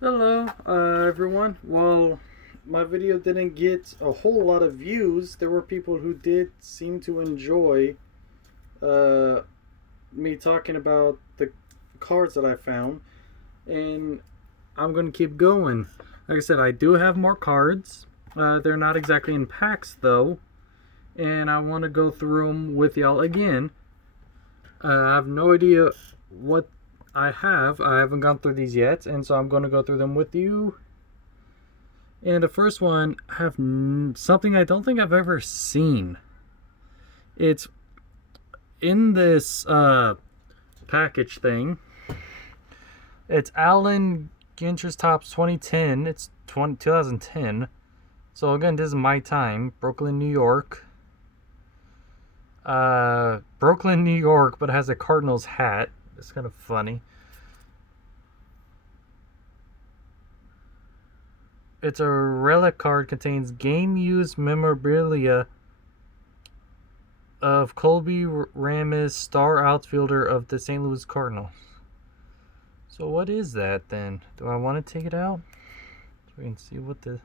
Hello, everyone. Well, my video didn't get a whole lot of views. There were people who did seem to enjoy uh, me talking about the cards that I found, and I'm going to keep going. Like I said, I do have more cards. They're not exactly in packs, though, and I want to go through them with y'all again. I have no idea what I have. I haven't gone through these yet, and so I'm going to go through them with you. And the first one, I have something I don't think I've ever seen. It's in this package thing. It's Allen Ginter's Tops 2010. It's 2010. So again, this is my time. Brooklyn, New York. Brooklyn, New York, but it has a Cardinals hat. It's kind of funny. It's a relic card, contains game-used memorabilia of Colby Ramis, star outfielder of the St. Louis Cardinals. So what is that then? Do I want to take it out? So we can see what the...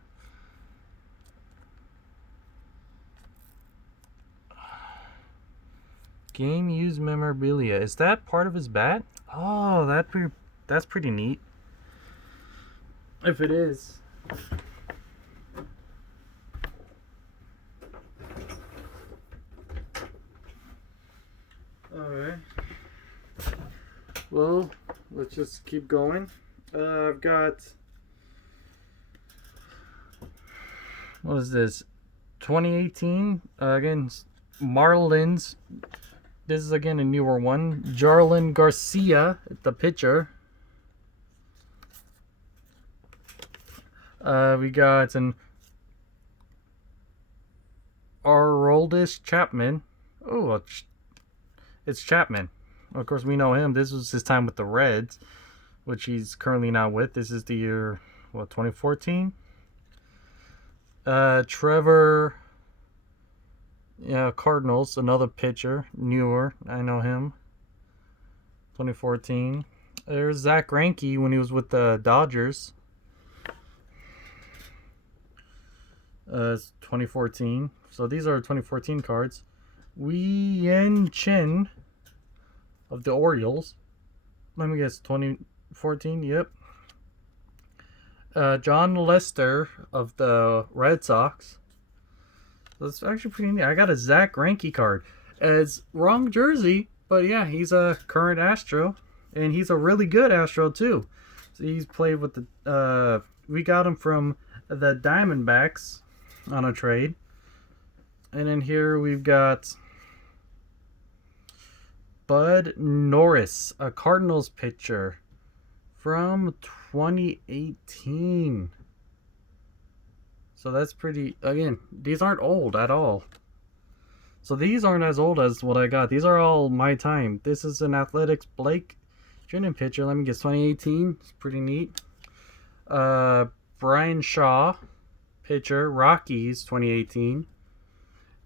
Game-used memorabilia. Is that part of his bat? Oh, that's pretty neat. If it is. Alright. Well, let's just keep going. I've got... What is this? 2018. Again, Marlins. This is again a newer one. Jarlin Garcia, the pitcher. We got an Aroldis Chapman. Oh, it's Chapman. Of course, we know him. This was his time with the Reds, which he's currently now with. This is the year, 2014? Trevor, Cardinals, another pitcher, newer. I know him. 2014. There's Zach Greinke when he was with the Dodgers. 2014. So these are 2014 cards. Wei Yin Chen of the Orioles. Let me guess, 2014. Yep. John Lester of the Red Sox. That's actually pretty neat. I got a Zach Greinke card. It's wrong jersey, but yeah, he's a current Astro, and he's a really good Astro too. So he's played with the. We got him from the Diamondbacks on a trade, and then here we've got Bud Norris, a Cardinals pitcher from 2018. So that's pretty... Again, these aren't old at all. So these aren't as old as what I got. These are all my time. This is an Athletics Blake Trinan pitcher. Let me guess, 2018. It's pretty neat. Brian Shaw, pitcher, Rockies, 2018.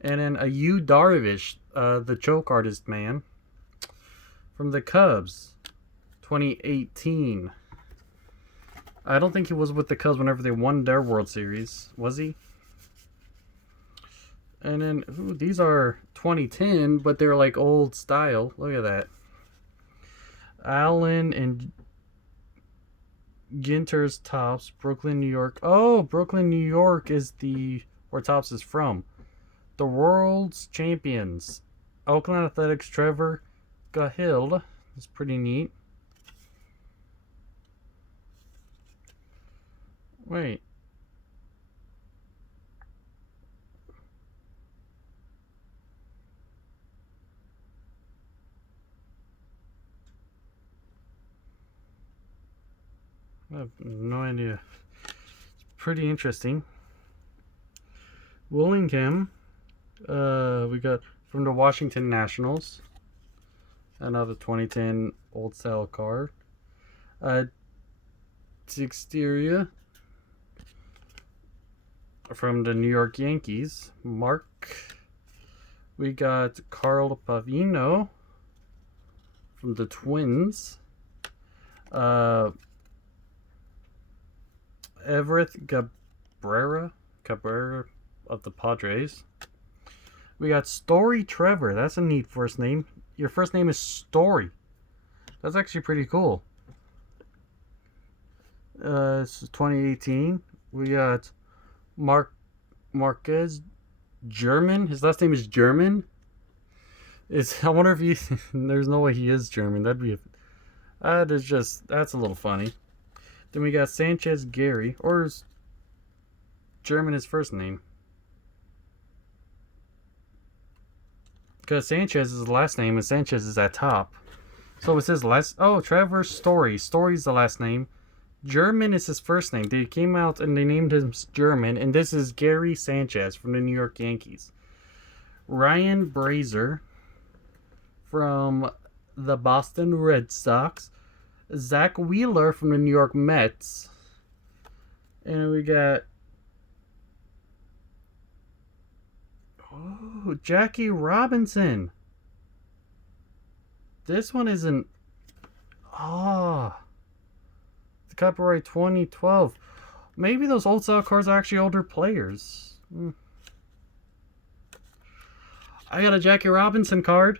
And then a Yu Darvish, the choke artist man, from the Cubs, 2018. I don't think he was with the Cubs whenever they won their World Series. Was he? And then, these are 2010, but they're like old style. Look at that. Allen and Ginter's Tops, Brooklyn, New York. Oh, Brooklyn, New York is where Tops is from. The World's Champions. Oakland Athletics, Trevor Gahild. That's pretty neat. Wait. I have no idea. It's pretty interesting. Willingham. We got from the Washington Nationals. Another 2010 old style card. Exterior from the New York Yankees. Mark. We got Carl Pavino from the Twins. Everett Cabrera of the Padres. We got Story Trevor. That's a neat first name. Your first name is Story. That's actually pretty cool. This is 2018. We got Marquez German. His last name is German. I wonder if he. There's no way he is German. That'd be. That's a little funny. Then we got Sanchez Gary, or is German his first name? Because Sanchez is his last name and Sanchez is at top. So it's his last. Oh, Trevor Story. Story's the last name. German is his first name. They came out and they named him German, and this is Gary Sanchez from the New York Yankees. Ryan Brazier from the Boston Red Sox. Zach Wheeler from the New York Mets. And we got Jackie Robinson. This one isn't. The copyright 2012. Maybe those old style cards are actually older players. I got a Jackie Robinson card.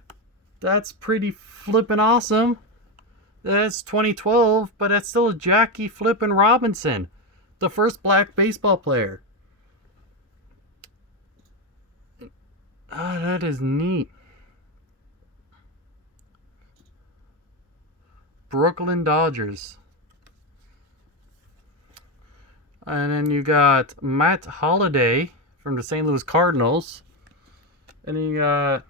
That's pretty flippin' awesome. That's 2012, but that's still a Jackie flippin' Robinson, the first black baseball player. That is neat. Brooklyn Dodgers. And then you got Matt Holliday from the St. Louis Cardinals. And then you got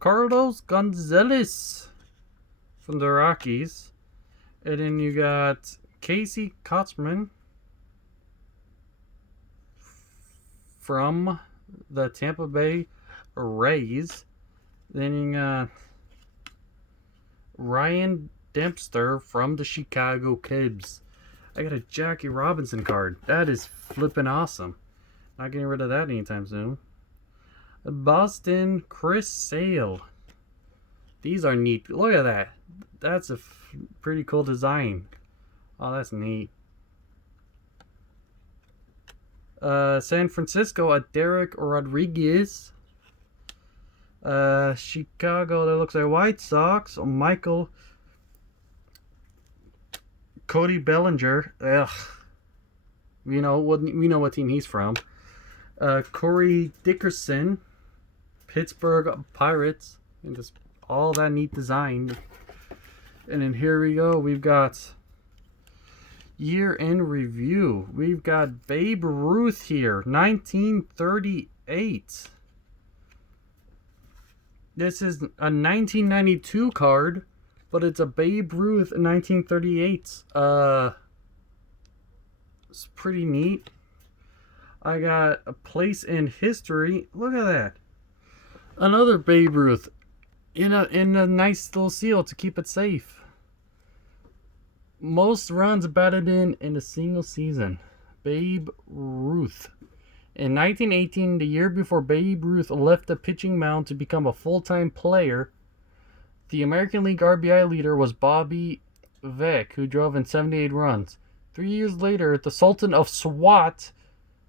Carlos Gonzalez from the Rockies. And then you got Casey Kotzman from the Tampa Bay Rays. Then you got Ryan Dempster from the Chicago Cubs. I got a Jackie Robinson card. That is flippin' awesome. Not getting rid of that anytime soon. Boston Chris Sale. These are neat. Look at that. That's a pretty cool design. Oh, that's neat. San Francisco, a Derek Rodriguez. Chicago, that looks like White Sox. Michael Cody Bellinger. Ugh. We know what team he's from. Corey Dickerson, Pittsburgh Pirates, and just all that neat design. And then here we go. We've got year in review. We've got Babe Ruth here, 1938. This is a 1992 card, but it's a Babe Ruth 1938. It's pretty neat. I got a place in history. Look at that. Another Babe Ruth in a nice little seal to keep it safe. Most runs batted in a single season. Babe Ruth. In 1918, the year before Babe Ruth left the pitching mound to become a full-time player, the American League RBI leader was Bobby Veeck, who drove in 78 runs. 3 years later, the Sultan of Swat,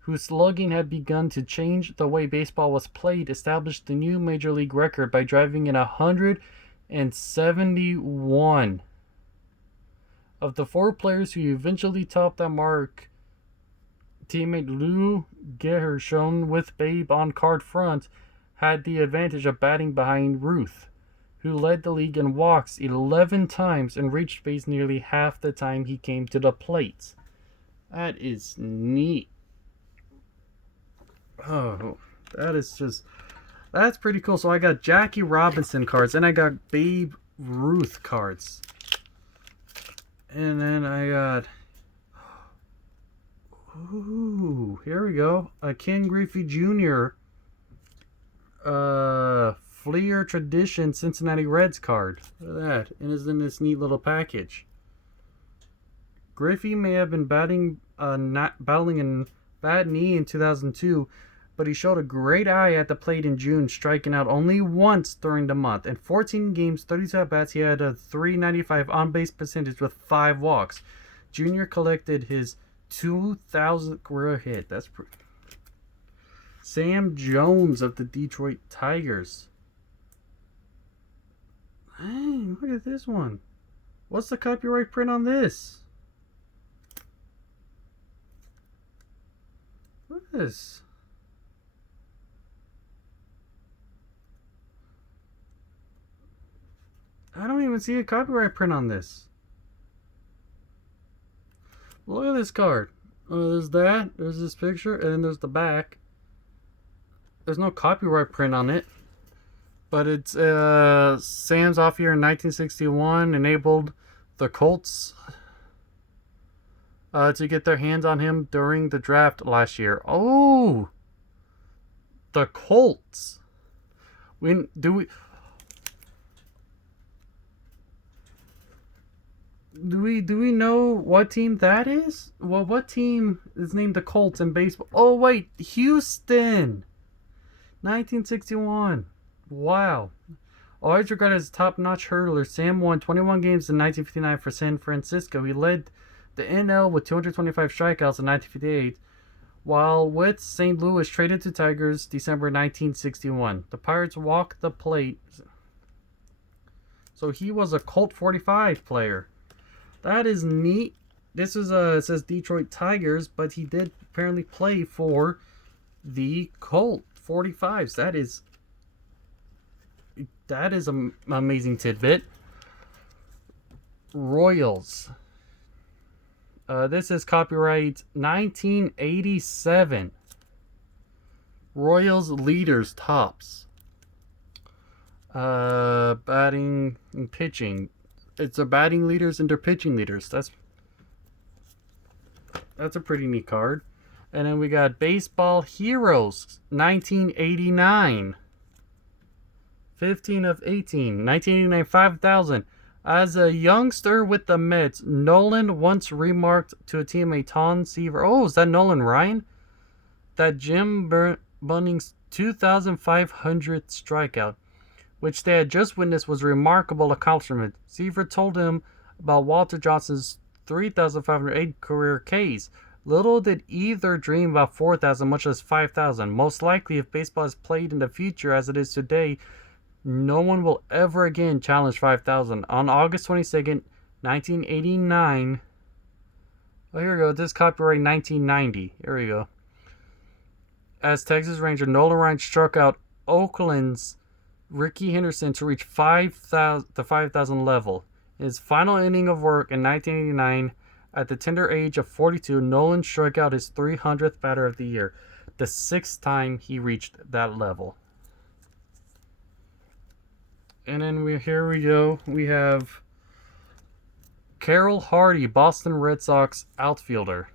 whose slugging had begun to change the way baseball was played, established the new major league record by driving in 171. Of the 4 players who eventually topped that mark, teammate Lou Gehrig, shown with Babe on card front, had the advantage of batting behind Ruth, who led the league in walks 11 times and reached base nearly half the time he came to the plate. That is neat. Oh, that's pretty cool. So I got Jackie Robinson cards, and I got Babe Ruth cards. And then I got, here we go, a Ken Griffey Jr. Fleer Tradition Cincinnati Reds card. Look at that. And it's in this neat little package. Griffey may have been battling a bad knee in 2002, but he showed a great eye at the plate in June, striking out only once during the month. In 14 games, 32 at-bats, he had a .395 on-base percentage with 5 walks. Jr. collected his 2,000th career hit. That's pretty. Sam Jones of the Detroit Tigers. Hey, look at this one. What's the copyright print on this? Look at this. I don't even see a copyright print on this. Look at this card. There's that. There's this picture. And then there's the back. There's no copyright print on it. But it's Sam's off year in 1961 enabled the Colts to get their hands on him during the draft last year. Oh! The Colts. Do we know what team that is? Well, what team is named the Colts in baseball? Oh wait, Houston. 1961. Wow. Always regarded as a top-notch hurdler, Sam won 21 games in 1959 for San Francisco. He led the NL with 225 strikeouts in 1958, while with St. Louis traded to Tigers December 1961. The Pirates walked the plate. So he was a Colt 45 player. That is neat. This is it says Detroit Tigers, but he did apparently play for the Colt 45s. That is an amazing tidbit. Royals. This is copyright 1987. Royals leaders tops. Batting and pitching. It's a batting leaders and their pitching leaders. That's a pretty neat card. And then we got Baseball Heroes 1989. 15 of 18. 1989, 5,000. As a youngster with the Mets, Nolan once remarked to a teammate, Tom Seaver. Oh, is that Nolan Ryan? That Jim Bunning's 2,500th strikeout, which they had just witnessed, was a remarkable accomplishment. Seaver told him about Walter Johnson's 3,508 career Ks. Little did either dream about 4,000, much less 5,000. Most likely, if baseball is played in the future as it is today, no one will ever again challenge 5,000. On August 22nd, 1989. Oh, here we go. This is copyright 1990. Here we go. As Texas Ranger, Nolan Ryan struck out Oakland's Ricky Henderson to reach the 5,000 level. In his final inning of work in 1989, at the tender age of 42, Nolan struck out his 300th batter of the year, the 6th time he reached that level. And then here we go. We have Carroll Hardy, Boston Red Sox outfielder.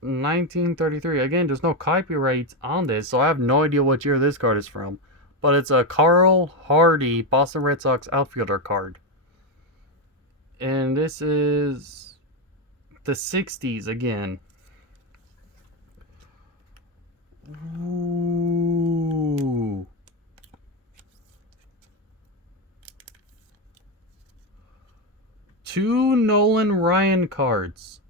1933. Again, there's no copyright on this, so I have no idea what year this card is from. But it's a Carroll Hardy, Boston Red Sox outfielder card. And this is the 60s again. Ooh. Two Nolan Ryan cards.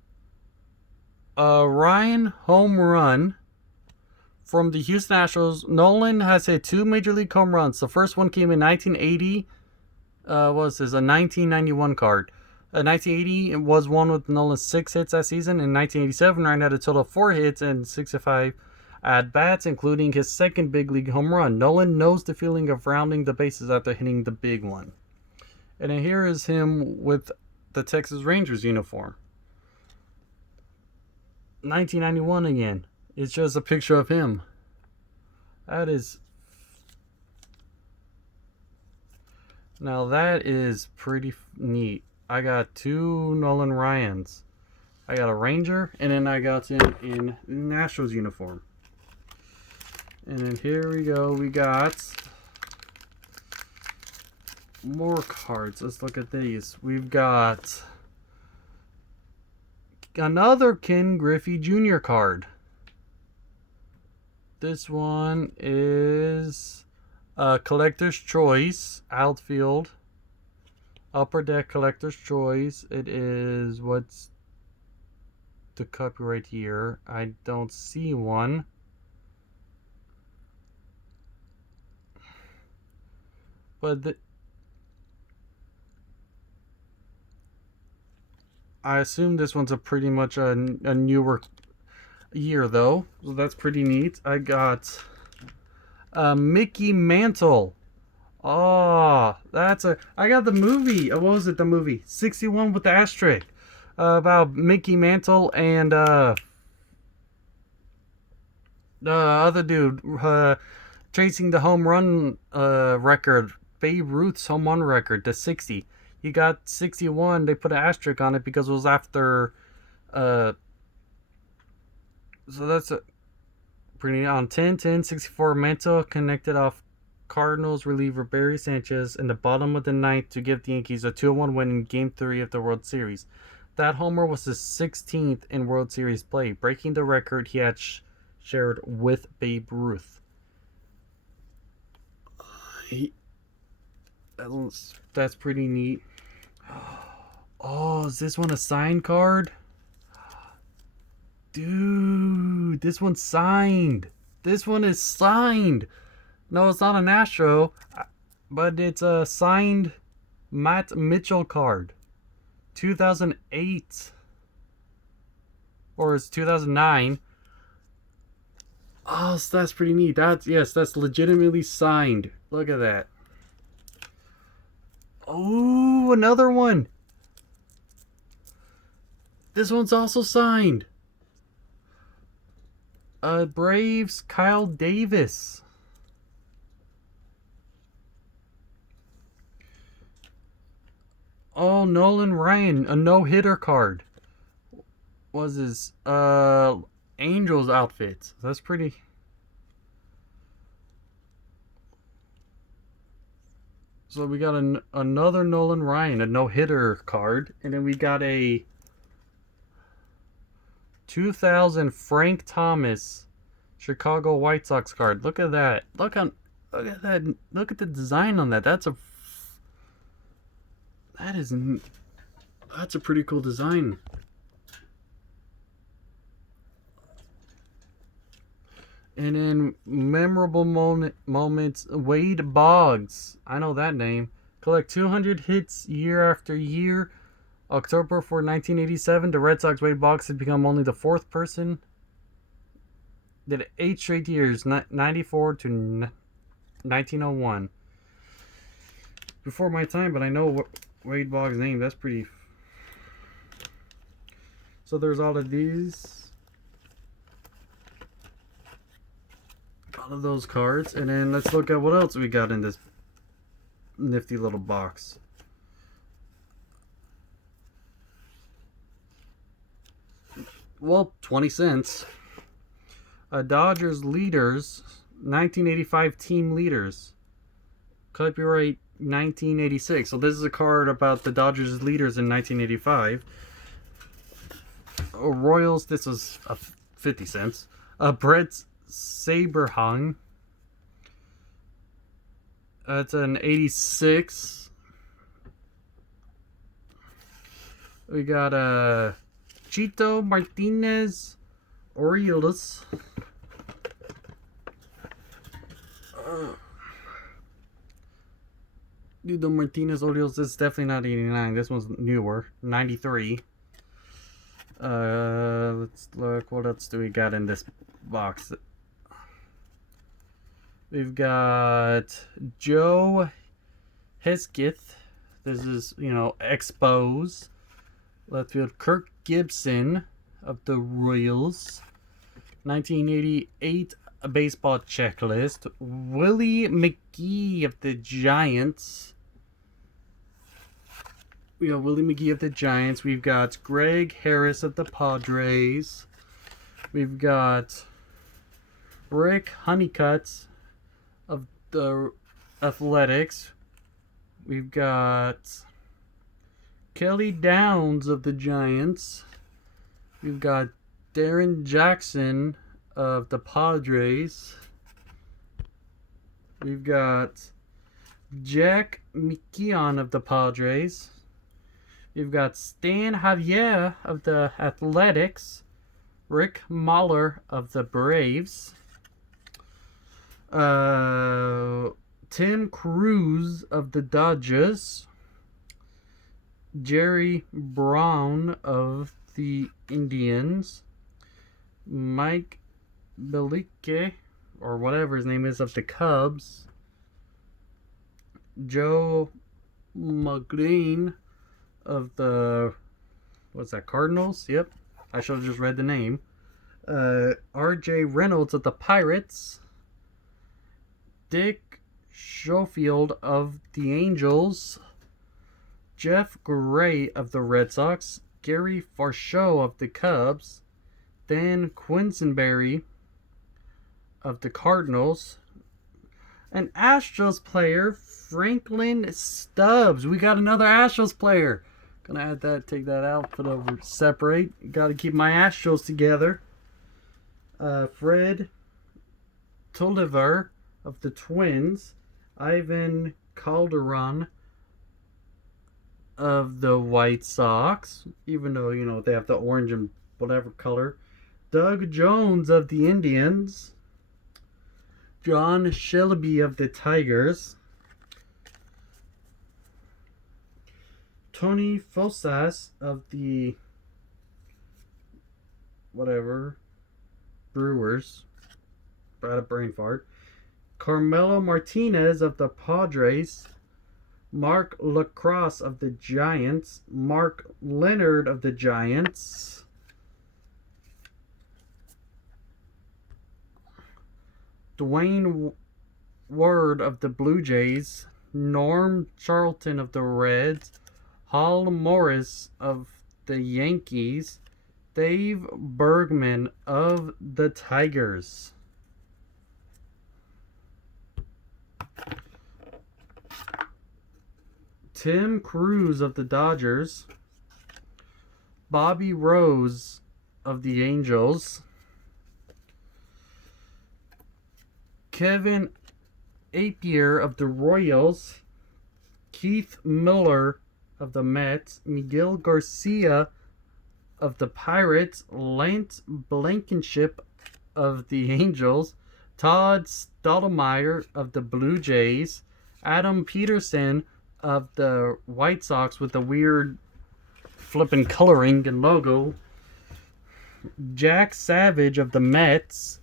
Ryan home run from the Houston Astros. Nolan has hit 2 Major League home runs. The first one came in 1980. Was this a 1991 card? 1980 was one with Nolan's 6 hits that season. In 1987, Ryan had a total of 4 hits and 65 at bats, including his second big league home run. Nolan knows the feeling of rounding the bases after hitting the big one. And then here is him with the Texas Rangers uniform. 1991 again. It's just a picture of him. That is... Now that is pretty neat. I got 2 Nolan Ryans. I got a Ranger, and then I got him in Nationals uniform. And then here we go. We got more cards. Let's look at these. We've got another Ken Griffey Jr. card. This one is a Collector's Choice outfield. Upper Deck Collector's Choice. It is, what's the copyright year? I don't see one. But I assume this one's a pretty much a newer year though, so that's pretty neat. I got Mickey Mantle. Oh, I got the movie. What was it? The movie 61 with the asterisk, about Mickey Mantle and the other dude chasing the home run record, Babe Ruth's home run record, the 60. He got 61. They put an asterisk on it because it was after. So that's a pretty on 10-10-64. Mantle connected off Cardinals reliever Barry Sanchez in the bottom of the ninth to give the Yankees a 2-1 win in Game 3 of the World Series. That homer was his 16th in World Series play, breaking the record he had shared with Babe Ruth. That's pretty neat. Oh, is this one a signed card? Dude, this one's signed. This one is signed. No, it's not an Astro, but it's a signed Matt Mitchell card. 2008. Or it's 2009. Oh, so that's pretty neat. That's legitimately signed. Look at that. Oh, another one. This one's also signed. Braves, Kyle Davis. Oh, Nolan Ryan, a no-hitter card. Was his Angels outfit. That's pretty. So we got another Nolan Ryan, a no-hitter card, and then we got a 2000 Frank Thomas Chicago White Sox card. Look at that. Look at that. Look at the design on that. That's a pretty cool design. And then memorable moments, Wade Boggs. I know that name. Collect 200 hits year after year. October for 1987, the Red Sox, Wade Boggs had become only the fourth person. Did 8 straight years, 94 to 1901. Before my time, but I know Wade Boggs' name. That's pretty. So there's all of these. All of those cards. And then let's look at what else we got in this nifty little box. Well, 20 cents. Dodgers leaders, 1985 team leaders. Copyright 1986. So this is a card about the Dodgers leaders in 1985. Royals, this was 50 cents. Brett Saberhang. That's an 86. We got Chito Martinez Orioles. Dude, the Martinez Orioles is definitely not 89. This one's newer. 93. Let's look. What else do we got in this box? We've got Joe Hesketh. This is, Expos. Left field, Kirk Gibson of the Royals. 1988 baseball checklist. Willie McGee of the Giants. We got Willie McGee of the Giants. We've got Greg Harris of the Padres. We've got Rick Honeycutt of the Athletics. We've got Kelly Downs of the Giants. We've got Darren Jackson of the Padres. We've got Jack McKeon of the Padres. You've got Stan Javier of the Athletics. Rick Mahler of the Braves. Tim Cruz of the Dodgers. Jerry Brown of the Indians. Mike Belichick, or whatever his name is, of the Cubs. Joe McGreen of the, what's that, Cardinals? Yep, I should have just read the name. R.J. Reynolds of the Pirates. Dick Schofield of the Angels. Jeff Gray of the Red Sox. Gary Fairchild of the Cubs. Dan Quisenberry of the Cardinals. An Astros player, Franklin Stubbs. We got another Astros player. Gonna add that, take that out, put over separate. Gotta keep my Astros together. Fred Tolliver of the Twins. Ivan Calderon of the White Sox. Even though, you know, they have the orange and whatever color. Doug Jones of the Indians. John Shelby of the Tigers. Tony Fosas of the whatever Brewers. Bad a brain fart. Carmelo Martinez of the Padres. Mark Lacrosse of the Giants. Mark Leonard of the Giants. Dwayne Ward of the Blue Jays. Norm Charlton of the Reds. Hal Morris of the Yankees. Dave Bergman of the Tigers. Tim Cruz of the Dodgers. Bobby Rose of the Angels. Kevin Appier of the Royals. Keith Miller of the Mets. Miguel Garcia of the Pirates. Lance Blankenship of the Angels. Todd Stottlemyre of the Blue Jays. Adam Peterson of the White Sox with the weird flippin' coloring and logo. Jack Savage of the Mets.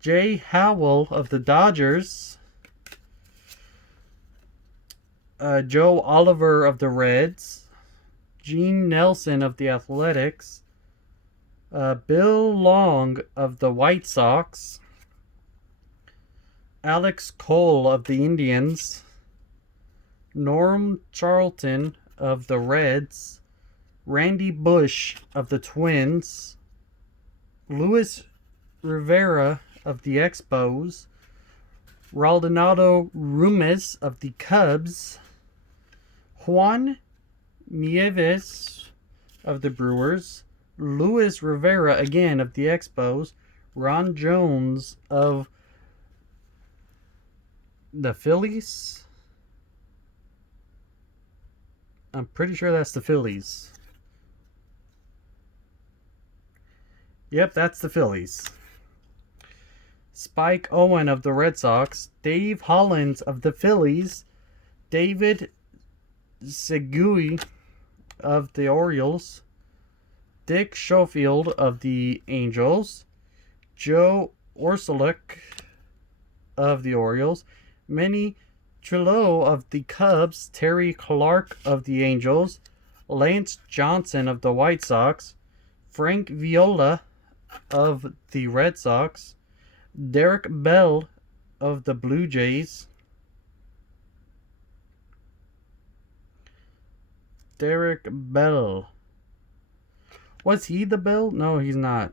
Jay Howell of the Dodgers. Joe Oliver of the Reds. Gene Nelson of the Athletics. Bill Long of the White Sox. Alex Cole of the Indians. Norm Charlton of the Reds. Randy Bush of the Twins. Luis Rivera of the Expos. Raldonado Rumes of the Cubs. Juan Nieves of the Brewers. Luis Rivera again of the Expos. Ron Jones of the Phillies. I'm pretty sure that's the Phillies. Yep, that's the Phillies. Spike Owen of the Red Sox. Dave Hollins of the Phillies. David Segui of the Orioles. Dick Schofield of the Angels. Joe Orsulik of the Orioles. Manny Trillo of the Cubs. Terry Clark of the Angels. Lance Johnson of the White Sox. Frank Viola of the Red Sox. Derek Bell of the Blue Jays. Derek Bell. Was he the Bell? No, he's not.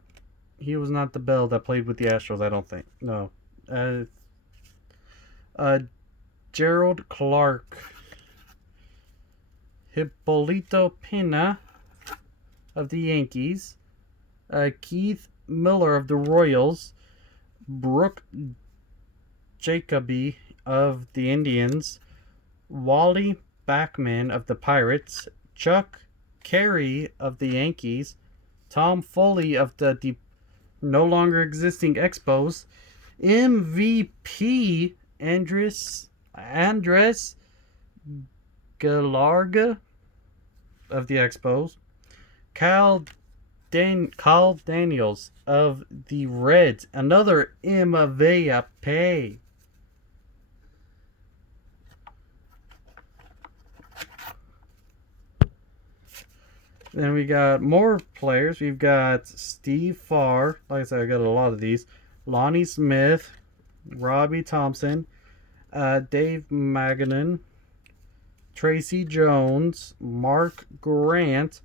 He was not the Bell that played with the Astros, I don't think. No. Gerald Clark. Hippolito Pena of the Yankees. Keith Miller of the Royals. Brooke Jacoby of the Indians. Wally Backman of the Pirates, Chuck Carey of the Yankees, Tom Foley of the no longer existing Expos, MVP Andres Galarga of the Expos, Kyle Daniels of the Reds, another MVP. Then we got more players. We've got Steve Farr. Like I said, I got a lot of these. Lonnie Smith, Robbie Thompson, Dave Magadan, Tracy Jones, Mark Grant,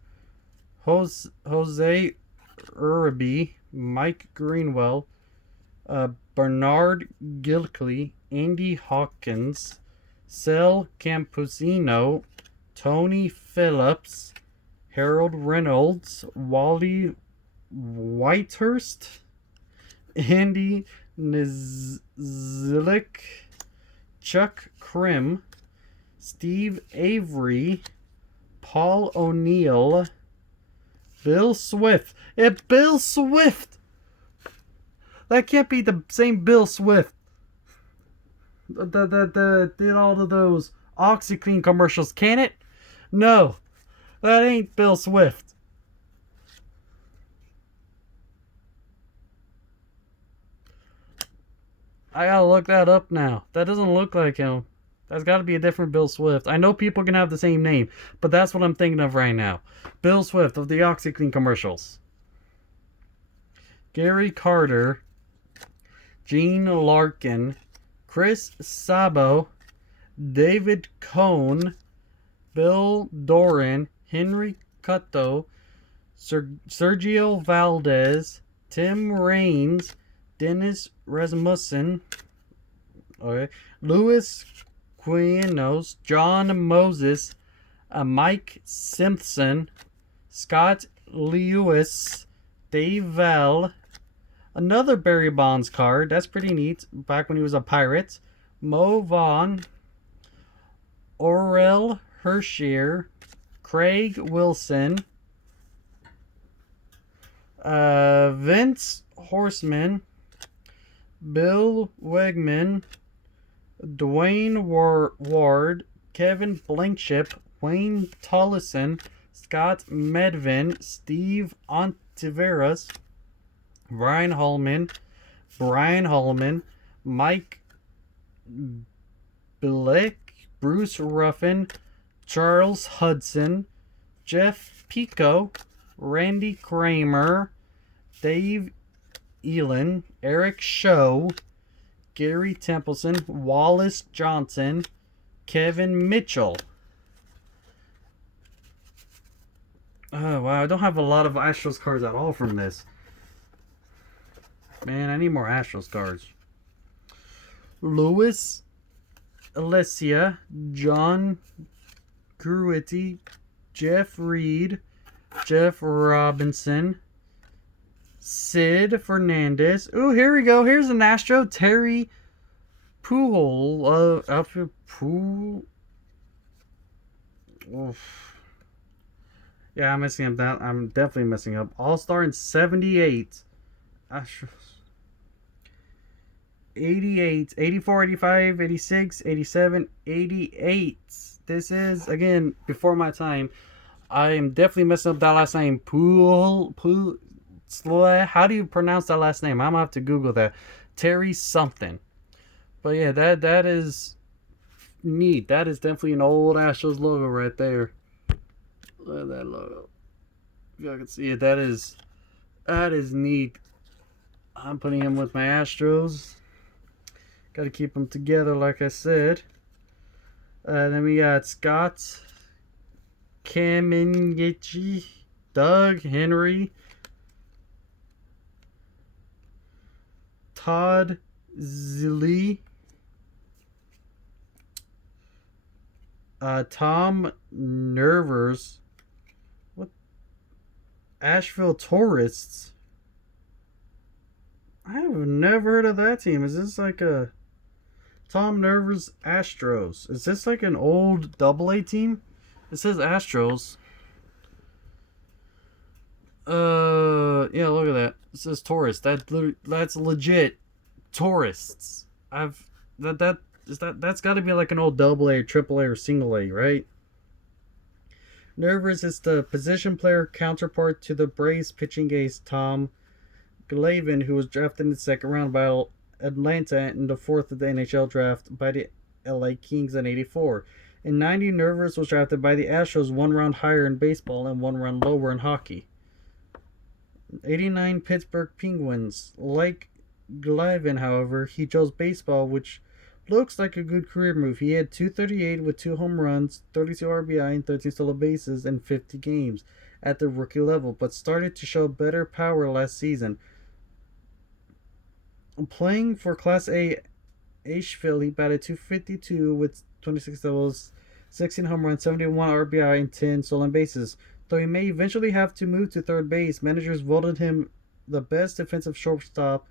Jose Uribe, Mike Greenwell, Bernard Gilkley, Andy Hawkins, Sal Campusino, Tony Phillips, Harold Reynolds, Wally Whitehurst, Andy Nizilik, Chuck Krim, Steve Avery, Paul O'Neill, Bill Swift. Bill Swift! That can't be the same Bill Swift that did all of those OxyClean commercials, can it? No, that ain't Bill Swift. I gotta look that up now. That doesn't look like him. That's gotta be a different Bill Swift. I know people can have the same name, but that's what I'm thinking of right now. Bill Swift of the OxyClean commercials. Gary Carter, Gene Larkin, Chris Sabo, David Cohn, Bill Doran, Henry Cutto, Sergio Valdez, Tim Raines, Dennis Rasmussen, okay, Louis Quinos, John Moses, Mike Simpson, Scott Lewis, Dave Val, another Barry Bonds card. That's pretty neat. Back when he was a Pirate. Mo Vaughn, Orel Hershier, Craig Wilson, Vince Horseman, Bill Wegman, Dwayne Ward, Kevin Blankenship, Wayne Tollison, Scott Medvin, Steve Ontiveros, Brian Holman, Mike Billick, Bruce Ruffin, Charles Hudson, Jeff Pico, Randy Kramer, Dave Elin, Eric Show, Gary Templeson, Wallace Johnson, Kevin Mitchell. Oh, wow. I don't have a lot of Astros cards at all from this. Man, I need more Astros cards. Louis Alessia, John Gruity, Jeff Reed, Jeff Robinson, Sid Fernandez. Ooh, here we go. Here's an Astro. Terry Pujols. Oof. Yeah, I'm messing up that. I'm definitely messing up. All-Star in 78. Astros. 88, 84, 85, 86, 87, 88. This is, again, before my time. I am definitely messing up that last name. How do you pronounce that last name? I'm going to have to Google that. Terry something. But yeah, that is neat. That is definitely an old Astros logo right there. Look at that logo. If y'all can see it, that is neat. I'm putting him with my Astros. Got to keep them together, like I said. Then we got Scott Kamengichi, Doug Henry, Todd Zilli, Tom Nervers, what? Asheville Tourists. I have never heard of that team. Is this like a Tom Nervers Astros. Is this like an old AA team? It says Astros. Yeah, look at that. It says tourists. That's legit tourists. That's got to be like an old AA, AAA, or single A, right? Nervers is the position player counterpart to the Braves pitching ace Tom Glavine, who was drafted in the second round by Atlanta in the fourth of the NHL draft by the LA Kings in '84. In '90, Nervers was drafted by the Astros 1 round higher in baseball and 1 round lower in hockey. '89 Pittsburgh Penguins. Like Glavine, however, he chose baseball, which looks like a good career move. He had .238 with 2 home runs, 32 RBI, and 13 stolen bases in 50 games at the rookie level, but started to show better power last season. Playing for Class A Asheville, he batted .252 with 26 doubles, 16 home runs, 71 RBI, and 10 stolen bases. Though he may eventually have to move to third base, managers voted him the best defensive shortstop.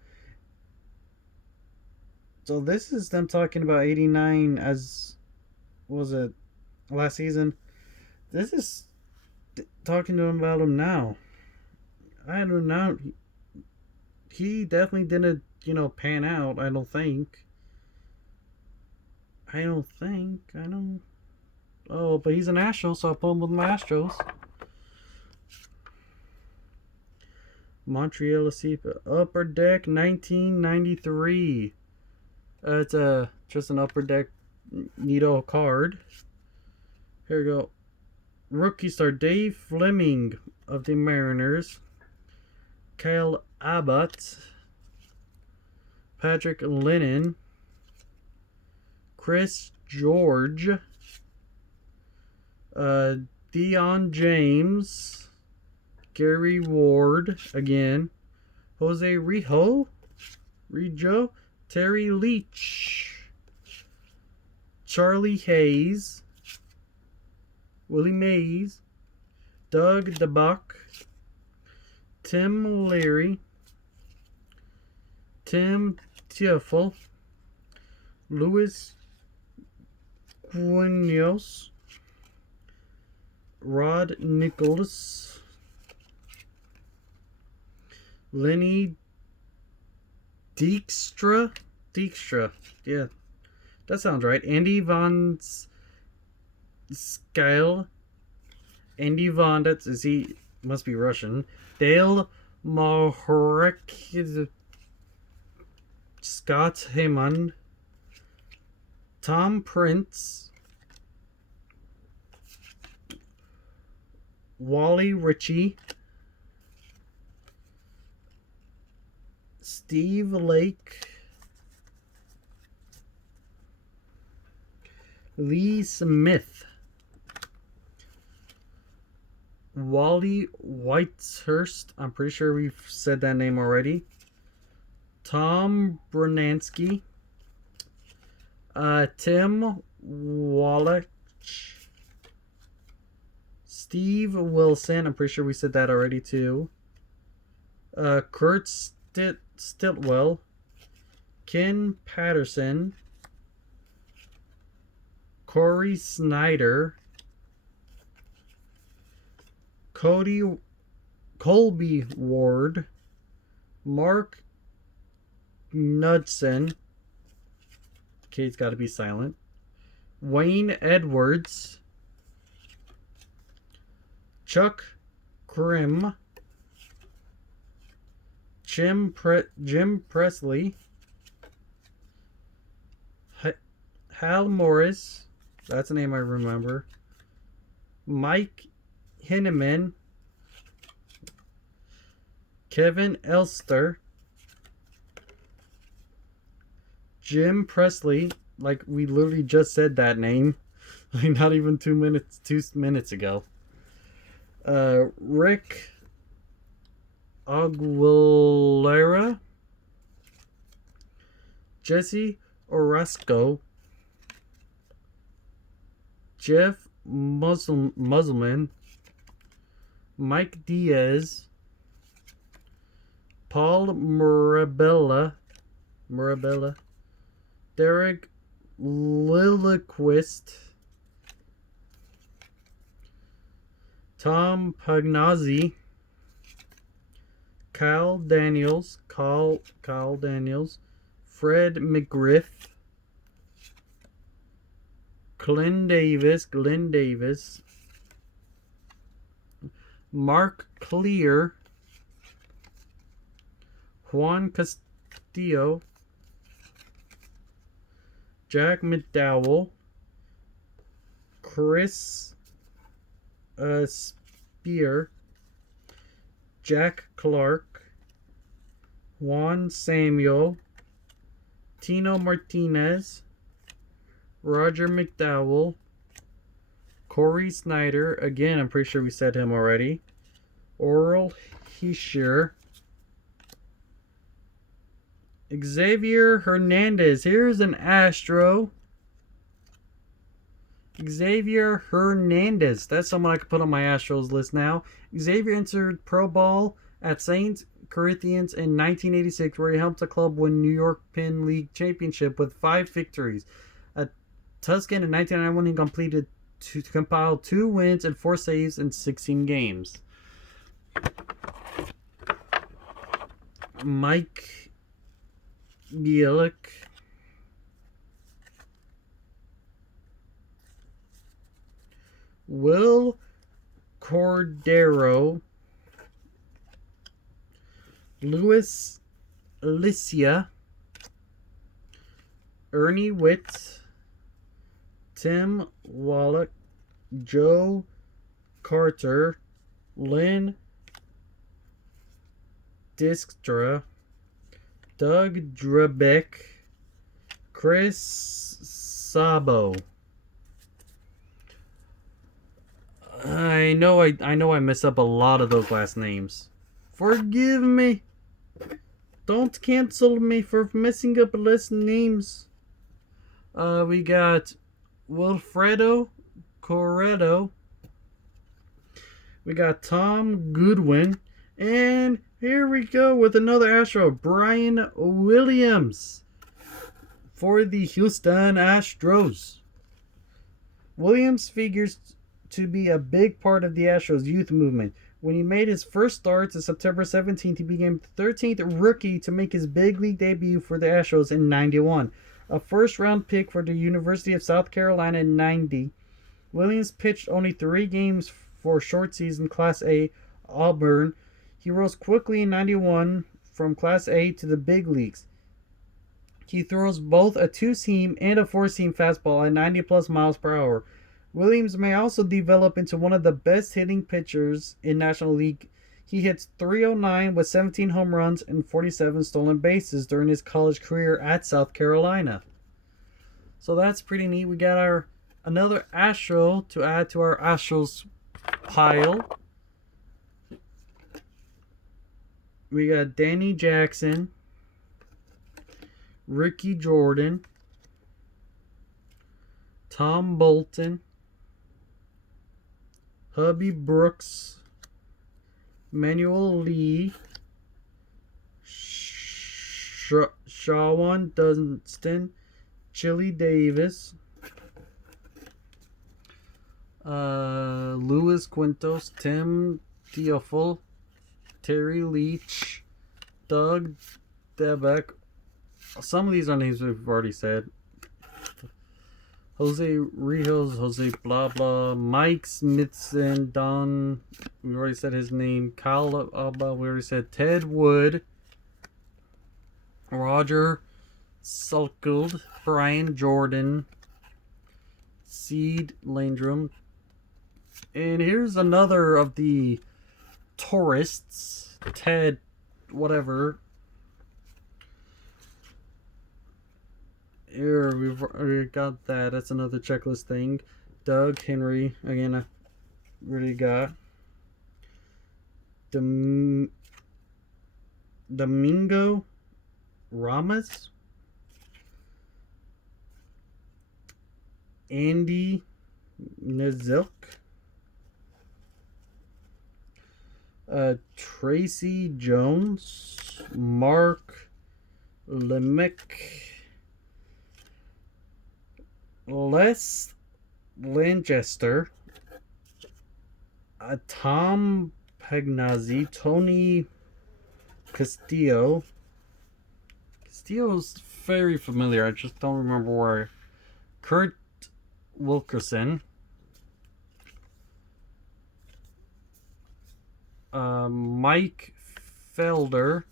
So this is them talking about '89 as, was it, last season? This is talking to him about him now. I don't know. He definitely didn't, pan out, I don't think. Oh, but he's an Astro, so I put him with my Astros. Montreal Acepa. Upper Deck 1993. It's just an Upper Deck Nito card. Here we go. Rookie star Dave Fleming of the Mariners. Kyle Abbott. Patrick Lennon. Chris George. Dion James. Gary Ward again. Jose Rijo. Terry Leach. Charlie Hayes. Willie Mays. Doug DeBuck. Tim Leary. Tim Teofel. Luis Quinones. Rod Nicholas. Lenny Dijkstra. Yeah, that sounds right. Andy Von Skyle. Andy Von, must be Russian. Dale Mahorek. Scott Heyman. Tom Prince. Wally Ritchie. Steve Lake. Lee Smith. Wally Whitehurst. I'm pretty sure we've said that name already. Tom Brunansky. Tim Wallach. Steve Wilson. I'm pretty sure we said that already too. Kurt Stiltwell. Ken Patterson. Corey Snyder. Colby Ward. Mark Knudsen. Okay, it's got to be silent. Wayne Edwards. Chuck Grimm. Jim Presley. Hal Morris. That's a name I remember. Mike Hinneman. Kevin Elster. Jim Presley. Like, we literally just said that name. Like, not even 2 minutes ago. Rick Aguilera. Jesse Orozco. Jeff Musselman. Mike Diaz. Paul Mirabella. Derek Lilliquist, Tom Pagnazzi, Kyle Daniels, Fred McGriff, Glenn Davis, Mark Clear, Juan Castillo, Jack McDowell, Chris Spear, Jack Clark, Juan Samuel, Tino Martinez, Roger McDowell, Corey Snyder, again, I'm pretty sure we said him already, Oral Heischer, Xavier Hernandez. Here's an Astro. Xavier Hernandez. That's someone I could put on my Astros list now. Xavier entered Pro Ball at St. Corinthians in 1986, where he helped the club win New York Penn League Championship with 5 victories. At Tuscan in 1991, he compiled 2 wins and 4 saves in 16 games. Mike Bielik, Will Cordero, Luis Alicia, Ernie Witt, Tim Wallach, Joe Carter, Lynn Diskstra, Doug Drebeck, Chris Sabo. I know I messed up a lot of those last names. Forgive me. Don't cancel me for messing up last names. We got Wilfredo Corredo. We got Tom Goodwin. And here we go with another Astro, Brian Williams for the Houston Astros. Williams figures to be a big part of the Astros youth movement. When he made his first starts on September 17th, he became the 13th rookie to make his big league debut for the Astros in 91. A first-round pick for the University of South Carolina in 90. Williams pitched only 3 games for short season Class A Auburn. He rose quickly in 91 from Class A to the big leagues. He throws both a 2-seam and a 4-seam fastball at 90+ miles per hour. Williams may also develop into one of the best hitting pitchers in National League. He hits .309 with 17 home runs and 47 stolen bases during his college career at South Carolina. So that's pretty neat. We got another Astro to add to our Astros pile. We got Danny Jackson, Ricky Jordan, Tom Bolton, Hubby Brooks, Manuel Lee, Shawan Dunston, Chili Davis, Luis Quintos, Tim Teofel, Terry Leach, Doug Debeck. Some of these are names we've already said. Jose Rios, Jose blah blah, Mike Smithson, Don, we already said his name. Kyle Alba, we already said. Ted Wood, Roger Sulkeld, Brian Jordan, Seed Landrum. And here's another of the tourists, Ted whatever. Here we've already got that. That's another checklist thing. Doug Henry, again, I really got. Domingo Ramos, Andy Nazilk, Tracy Jones, Mark Lemick, Les Lanchester, Tom Pagnazzi, Tony Castillo. Castillo's very familiar. I just don't remember where. Kurt Wilkerson. Mike Felder.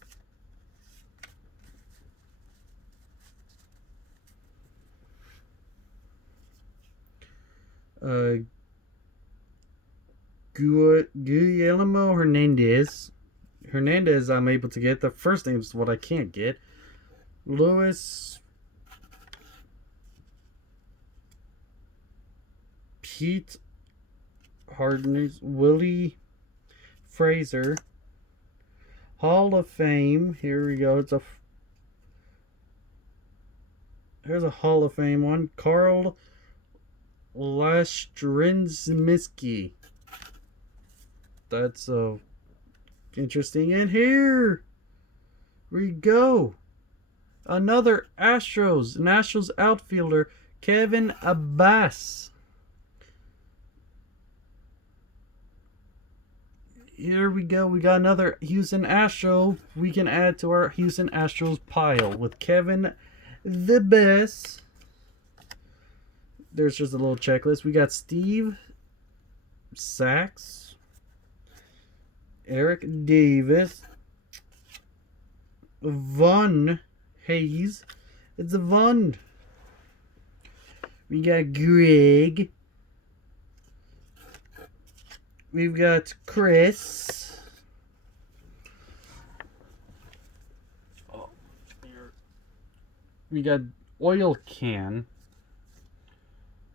Guillermo Hernandez. Hernandez I'm able to get. The first name is what I can't get. Louis Pete Hardness. Willie Fraser. Hall of Fame. Here we go. Here's a Hall of Fame one. Carl Lashtrinsky. That's interesting. And here we go. Another Astros outfielder, Kevin Abbas. Here we go. We got another Houston Astro we can add to our Houston Astros pile with Kevin the Best. There's just a little checklist. We got Steve Sachs, Eric Davis, Von Hayes. It's a Von. We got Greg. We've got Chris. We got Oil Can.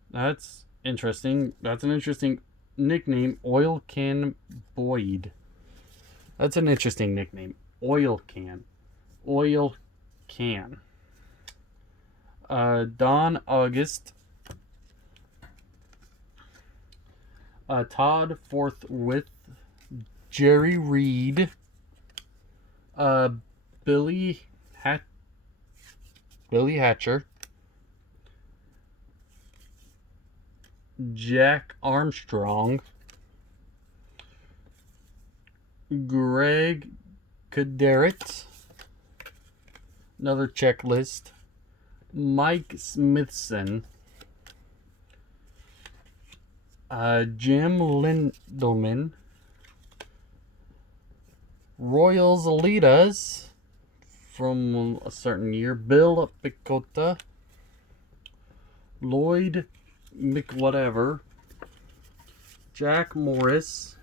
That's interesting. That's an interesting nickname. Oil Can Boyd. That's an interesting nickname. Oil Can. Oil Can. Don August. Todd Forthwith. Jerry Reed. Billy Hatcher. Jack Armstrong. Greg Caderet. Another checklist. Mike Smithson. Jim Lindelman. Royals Elitas from a certain year. Bill Picota. Lloyd McWhatever. Jack Morris.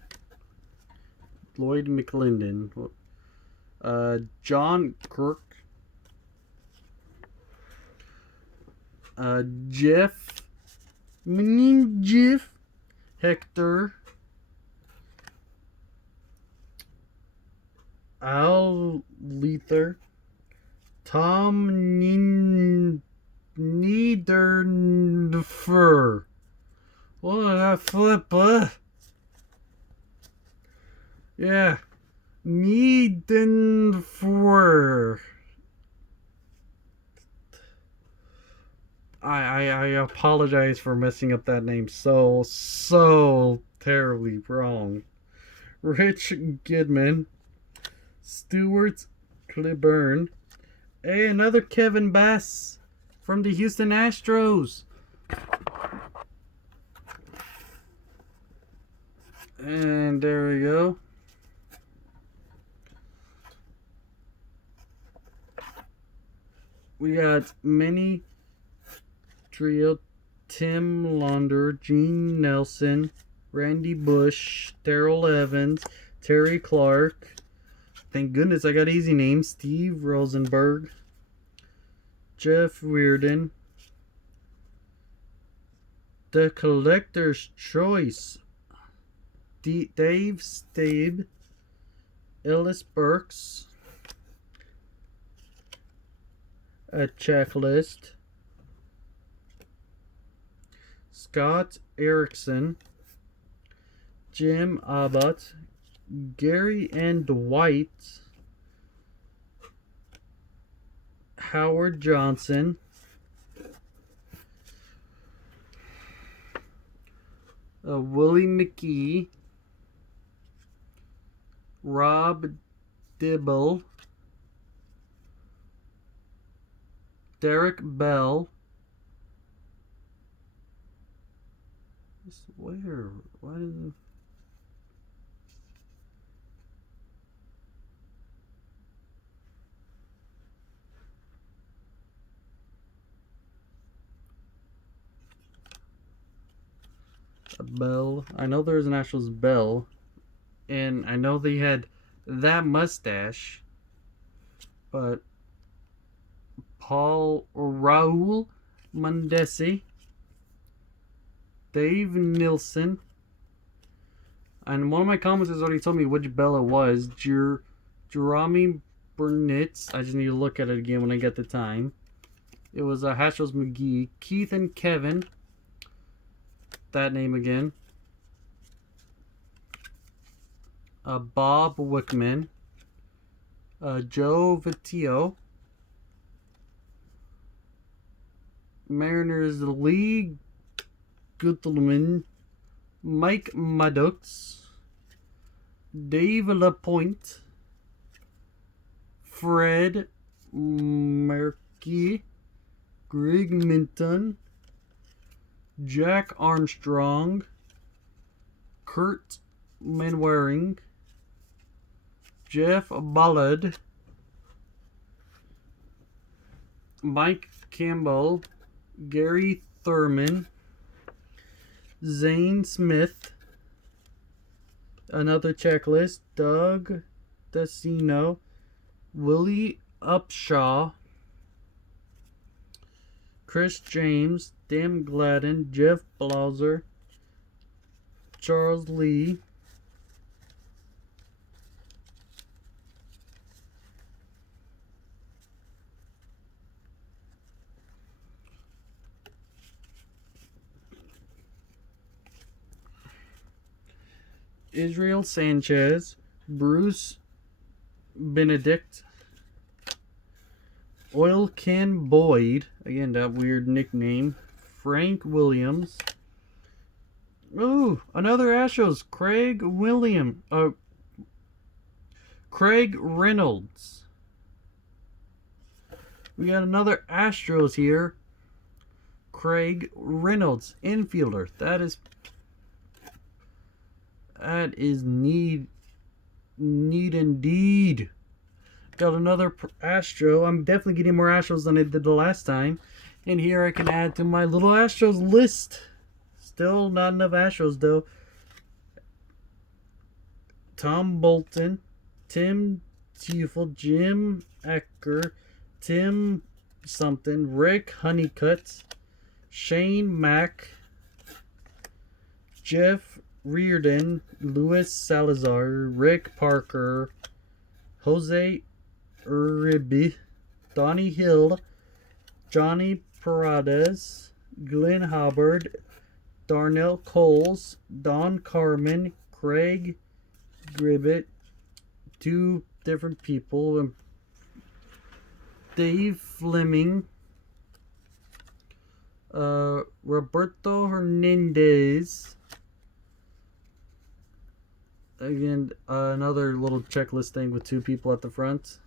Lloyd McClendon. John Kirk. Jeff Hector. Al Lether. Tom Niederfer. What a flip, yeah. Niederfer. I apologize for messing up that name so terribly wrong. Rich Goodman. Stuart Cliburn. Hey, another Kevin Bass from the Houston Astros. And there we go. We got Manny Trio, Tim Launder, Gene Nelson, Randy Bush, Darrell Evans, Terry Clark. Thank goodness I got easy names. Steve Rosenberg, Jeff Weirden, The Collector's Choice, Dave Stabe, Ellis Burks, a checklist, Scott Erickson, Jim Abbott, Gary and Dwight, Howard Johnson, Willie McGee, Rob Dibble, Derek Bell. Where? Why didn't... Bell. I know there's an Astros Bell. And I know they had that mustache. But Raul Mondesi, Dave Nilsson, and one of my comments has already told me which Bell it was. Jeremy Burnitz. I just need to look at it again when I get the time. It was Astros McGee, Keith and Kevin. That name again. Bob Wickman, Joe Vitello, Mariners Lee Guttleman, Mike Maddox, Dave Lapointe, Fred Merkey, Greg Minton, Jack Armstrong, Kurt Manwaring, Jeff Ballard, Mike Campbell, Gary Thurman, Zane Smith, another checklist, Doug Dacino, Willie Upshaw, Chris James, Dan Gladden, Jeff Blauser, Charles Lee, Israel Sanchez, Bruce Benedict, Oil Can Boyd, again that weird nickname, Frank Williams. Ooh, another Astros, Craig Reynolds. We got another Astros here, Craig Reynolds, infielder. That is neat indeed. Got another Astro. I'm definitely getting more Astros than I did the last time. And here I can add to my little Astros list. Still not enough Astros though. Tom Bolton, Tim Teufel, Jim Ecker, Tim something, Rick Honeycutt, Shane Mack, Jeff Reardon, Luis Salazar, Rick Parker, Jose Uribe, Donnie Hill, Johnny Paredes, Glenn Hubbard, Darnell Coles, Don Carmen, Craig Gribbett, two different people, Dave Fleming, Roberto Hernandez. Again, another little checklist thing with two people at the front.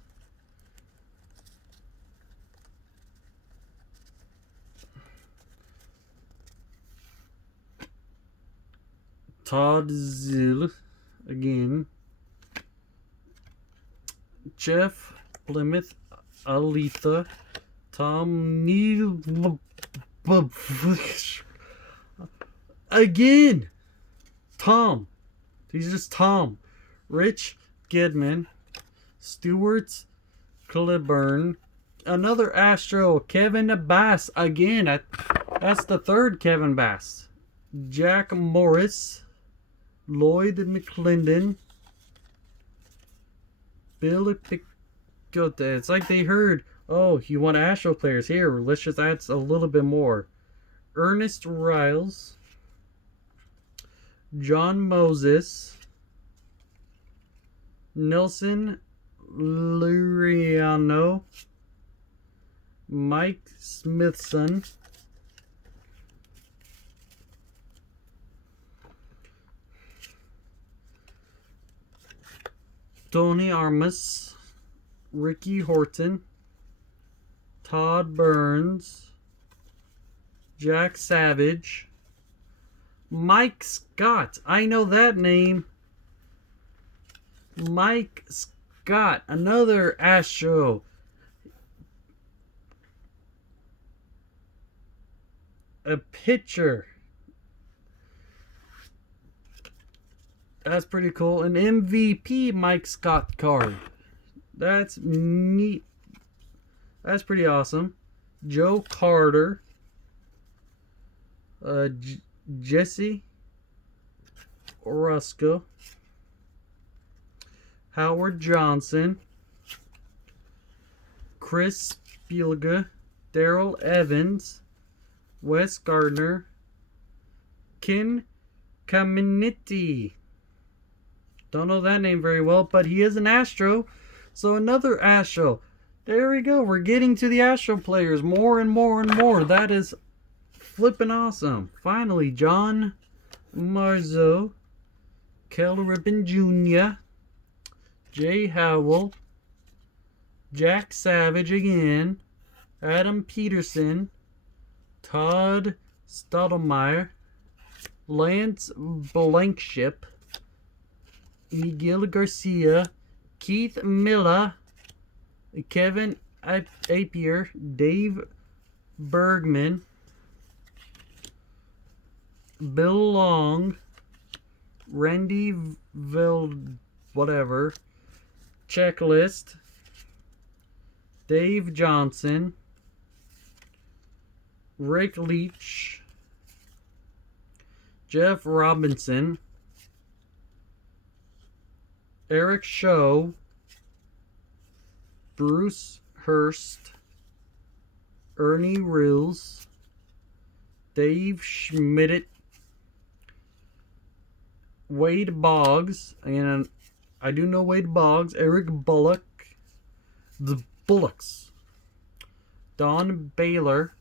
Todd Zill, again. Jeff Plymouth, Alita, Tom Neal, again, Tom. He's just Tom. Rich Gedman, Stuart Cliburn, another Astro, Kevin Bass, again. That's the third Kevin Bass. Jack Morris, Lloyd McClendon, Bill Picote. It's like they heard, oh, you want Astro players? Here, let's just add a little bit more. Ernest Riles, John Moses, Nelson Luriano, Mike Smithson, Tony Armas, Ricky Horton, Todd Burns, Jack Savage, Mike Scott. I know that name. Mike Scott, another Astro. A pitcher. That's pretty cool. An MVP Mike Scott card. That's neat. That's pretty awesome. Joe Carter. Jesse Orozco. Howard Johnson. Chris Spielga. Daryl Evans. Wes Gardner. Ken Caminiti. Don't know that name very well, but he is an Astro. So another Astro. There we go. We're getting to the Astro players more and more and more. That is flippin' awesome. Finally, John Marzo, Kel Ripken Jr., Jay Howell, Jack Savage again, Adam Peterson, Todd Stottlemyre, Lance Blankship, Miguel Garcia, Keith Miller, Kevin Apier, Dave Bergman, Bill Long, Randy whatever, Checklist, Dave Johnson, Rick Leach, Jeff Robinson, Eric Show, Bruce Hurst, Ernie Rills, Dave Schmidt, Wade Boggs, and I do know Wade Boggs, Eric Bullock, the Bullocks, Don Baylor,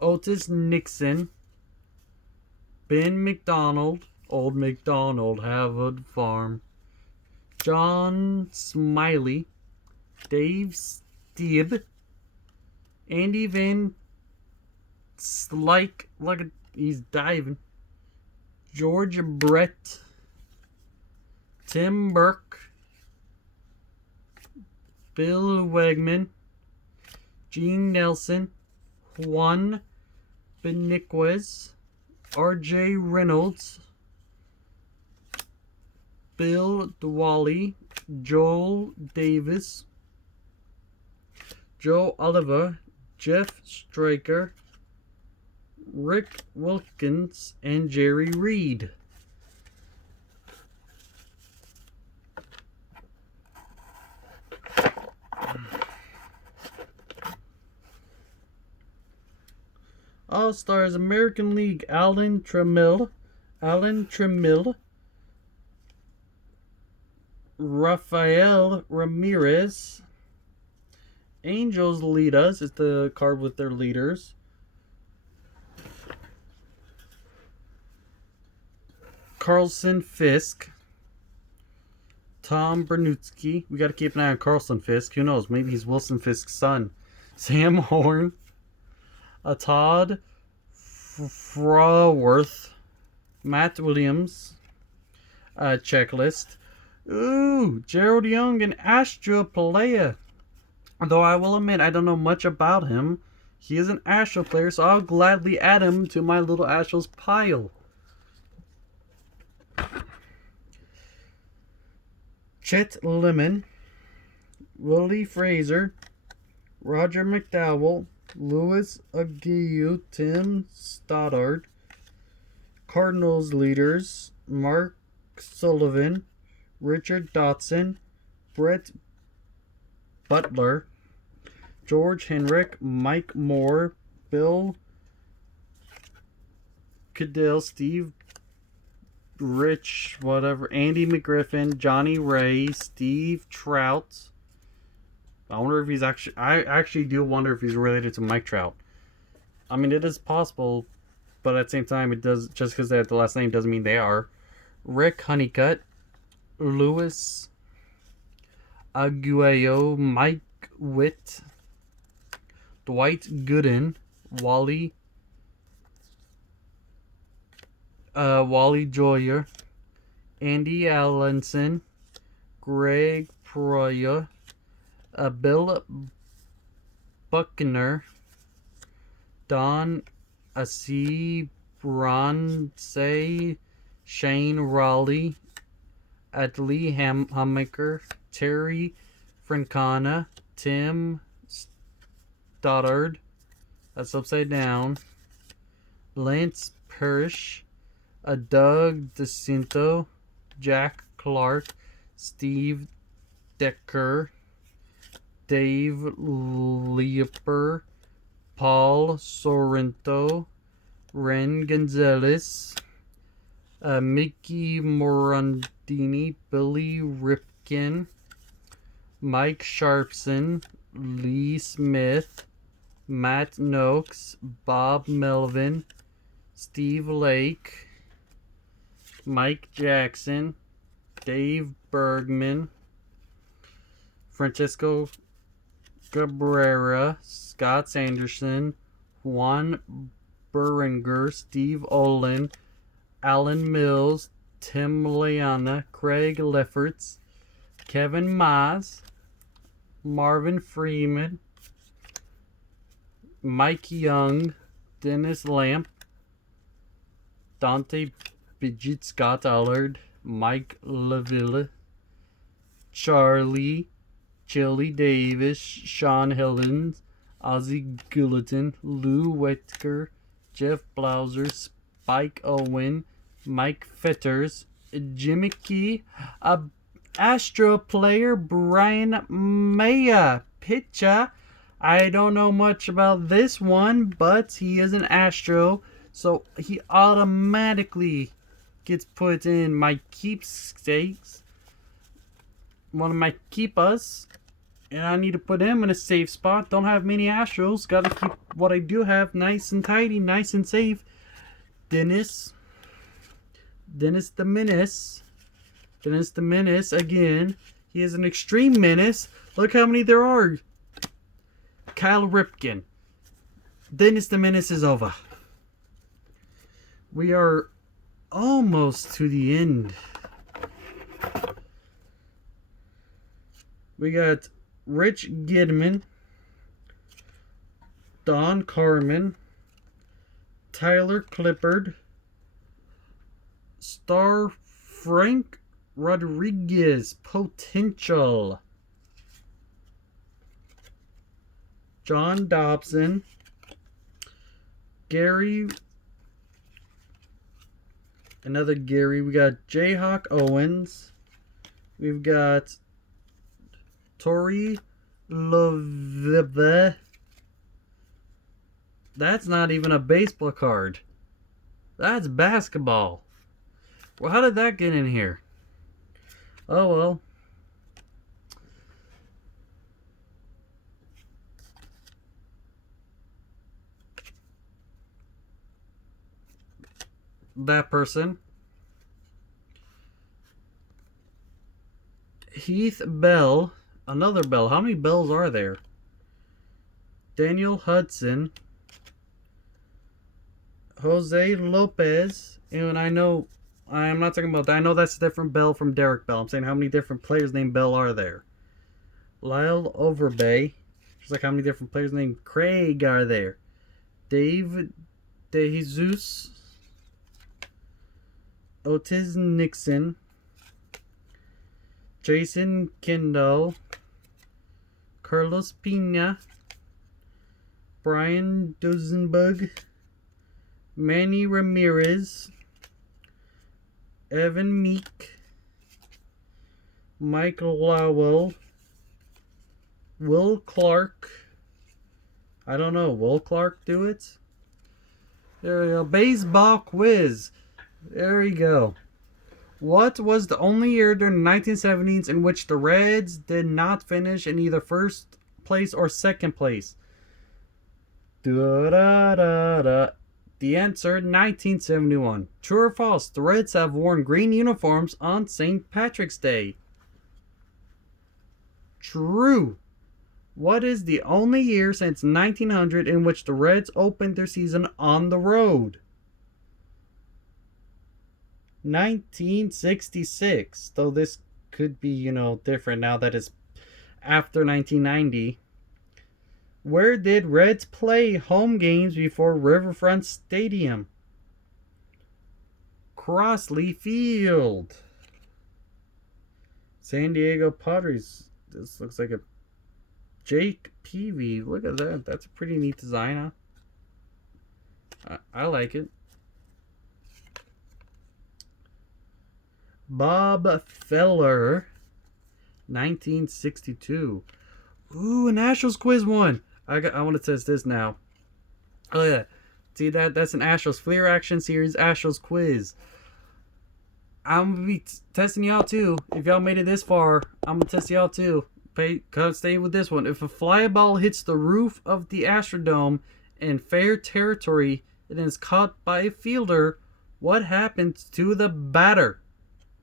Otis Nixon, Ben McDonald, Old McDonald, Harvard Farm, John Smiley, Dave Stieb, Andy Van Slyke, look at he's diving, George Brett, Tim Burke, Bill Wegman, Gene Nelson, Juan Beniquez, R.J. Reynolds, Bill Dwally, Joel Davis, Joe Oliver, Jeff Straker, Rick Wilkins, and Jerry Reed. All-Stars American League, Alan Trammell, Rafael Ramirez. Angels Lead Us is the card with their leaders. Carlson Fisk, Tom Bernutsky. We got to keep an eye on Carlson Fisk. Who knows? Maybe he's Wilson Fisk's son. Sam Horn, Todd Fraworth, Matt Williams, Checklist. Ooh, Gerald Young and Astro player. Though I will admit I don't know much about him. He is an Astro player, so I'll gladly add him to my little Astros pile. Chet Lemon, Willie Fraser, Roger McDowell, Louis Aguirre, Tim Stoddard, Cardinals leaders, Mark Sullivan, Richard Dotson, Brett Butler, George Henrik, Mike Moore, Bill Cadell, Steve Rich, whatever, Andy McGriffin, Johnny Ray, Steve Trout. I wonder if he's I actually do wonder if he's related to Mike Trout. I mean, it is possible, but at the same time, it does, just because they have the last name doesn't mean they are. Rick Honeycutt, Luis Aguayo, Mike Witt, Dwight Gooden, Wally Joyer, Andy Allenson, Greg Proya, Bill Buckner, Don Asi Bronze, Shane Raleigh, Adley Hammaker, Terry Francana, Tim Stoddard, that's upside down, Lance Parrish, Doug DeCinto, Jack Clark, Steve Decker, Dave Leoper, Paul Sorrento, Ren Gonzalez, Mickey Morandini, Billy Ripkin, Mike Sharpson, Lee Smith, Matt Noakes, Bob Melvin, Steve Lake, Mike Jackson, Dave Bergman, Francesco Cabrera, Scott Sanderson, Juan Beringer, Steve Olin, Alan Mills, Tim Leana, Craig Lefferts, Kevin Maas, Marvin Freeman, Mike Young, Dennis Lamp, Dante Bidget, Scott Allard, Mike Laville, Charlie, Chili Davis, Sean Hillens, Ozzy Guilletin, Lou Whitaker, Jeff Blauser, Spike Owen, Mike Fitters, Jimmy Key, Astro player Brian Maya, pitcher. I don't know much about this one, but he is an Astro, so he automatically gets put in my keepsakes, one of my keepers, and I need to put him in a safe spot. Don't have many Astros, gotta keep what I do have nice and tidy, nice and safe. Dennis the Menace again. He is an extreme menace. Look how many there are. Kyle Ripken. Dennis the Menace is over. We are almost to the end. We got Rich Gidman, Don Carmen, Tyler Clippard, Star Frank Rodriguez, potential, John Dobson, Gary, another Gary. We got Jayhawk Owens. We've got Tori Love. That's not even a baseball card. That's basketball. Well, how did that get in here? Oh well. That person. Heath Bell. Another Bell. How many Bells are there? Daniel Hudson. Jose Lopez. And I know, I'm not talking about that. I know that's a different Bell from Derek Bell. I'm saying how many different players named Bell are there? Lyle Overbay. Just like how many different players named Craig are there? Dave DeJesus. Otis Nixon. Jason Kendall. Carlos Pena. Brian Duesenberg. Manny Ramirez. Evan Meek. Mike Lowell. Will Clark. I don't know. Will Clark do it? There we go. Baseball quiz. There we go. What was the only year during the 1970s in which the Reds did not finish in either first place or second place? Da-da-da-da. The answer, 1971. True or false? The Reds have worn green uniforms on St. Patrick's Day. True. What is the only year since 1900 in which the Reds opened their season on the road? 1966. Though this could be, different now that it's after 1990. Where did Reds play home games before Riverfront Stadium? Crossley Field. San Diego Padres. This looks like a Jake Peavy. Look at that. That's a pretty neat design, huh? I like it. Bob Feller. 1962. Ooh, a Nationals quiz one. I want to test this now. Oh yeah, see that's an Astros Fleer Action Series Astros quiz. I'm gonna be testing y'all too. If y'all made it this far, I'm gonna test y'all too. Stay with this one. If a fly ball hits the roof of the Astrodome in fair territory and is caught by a fielder, what happens to the batter?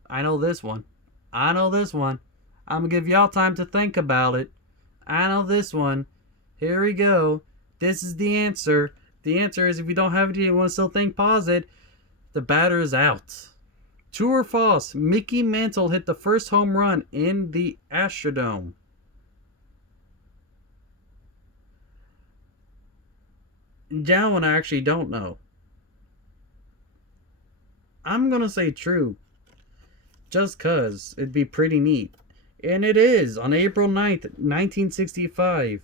I know this one. I'm gonna give y'all time to think about it. I know this one. Here we go. This is the answer. The answer is, if you don't have it, you want to still think, pause it. The batter is out. True or false? Mickey Mantle hit the first home run in the Astrodome. That one I actually don't know. I'm gonna say true. Just cause it'd be pretty neat. And it is on April 9th, 1965.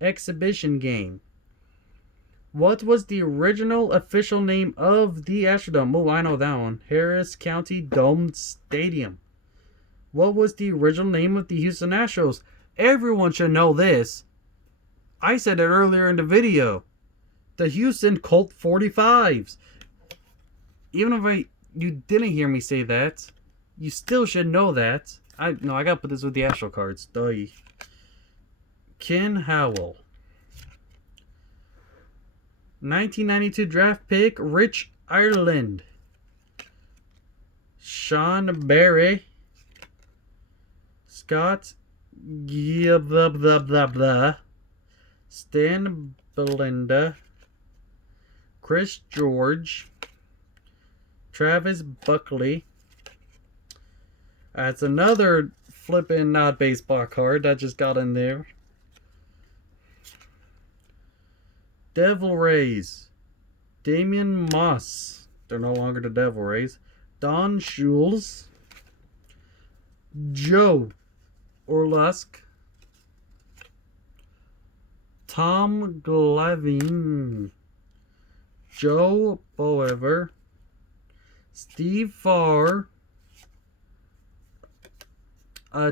Exhibition game. What was the original official name of the Astrodome? Oh, I know that one. Harris County Dome Stadium. What was the original name of the Houston Astros? Everyone should know this. I said it earlier in the video. The Houston Colt 45s. Even if you didn't hear me say that, you still should know that. I gotta put this with the Astro cards. Duh. Ken Howell. 1992 draft pick, Rich Ireland. Sean Barry. Scott Stan Belinda. Chris George. Travis Buckley. That's another flippin' not baseball card that just got in there. Devil Rays. Damian Moss. They're no longer the Devil Rays. Don Schultz. Joe Orlusk. Tom Glavine. Joe Boever. Steve Farr.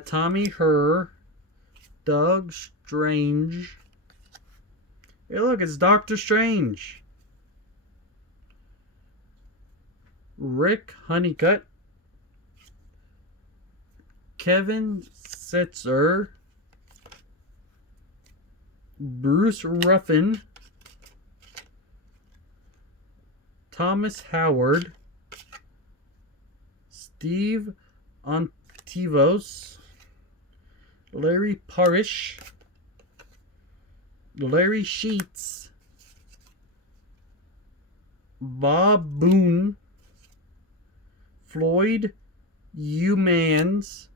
Tommy Herr. Doug Strange. Hey, look, it's Doctor Strange. Rick Honeycutt. Kevin Setzer. Bruce Ruffin. Thomas Howard. Steve Ontivos. Larry Parrish. Larry Sheets. Bob Boone. Floyd Humans.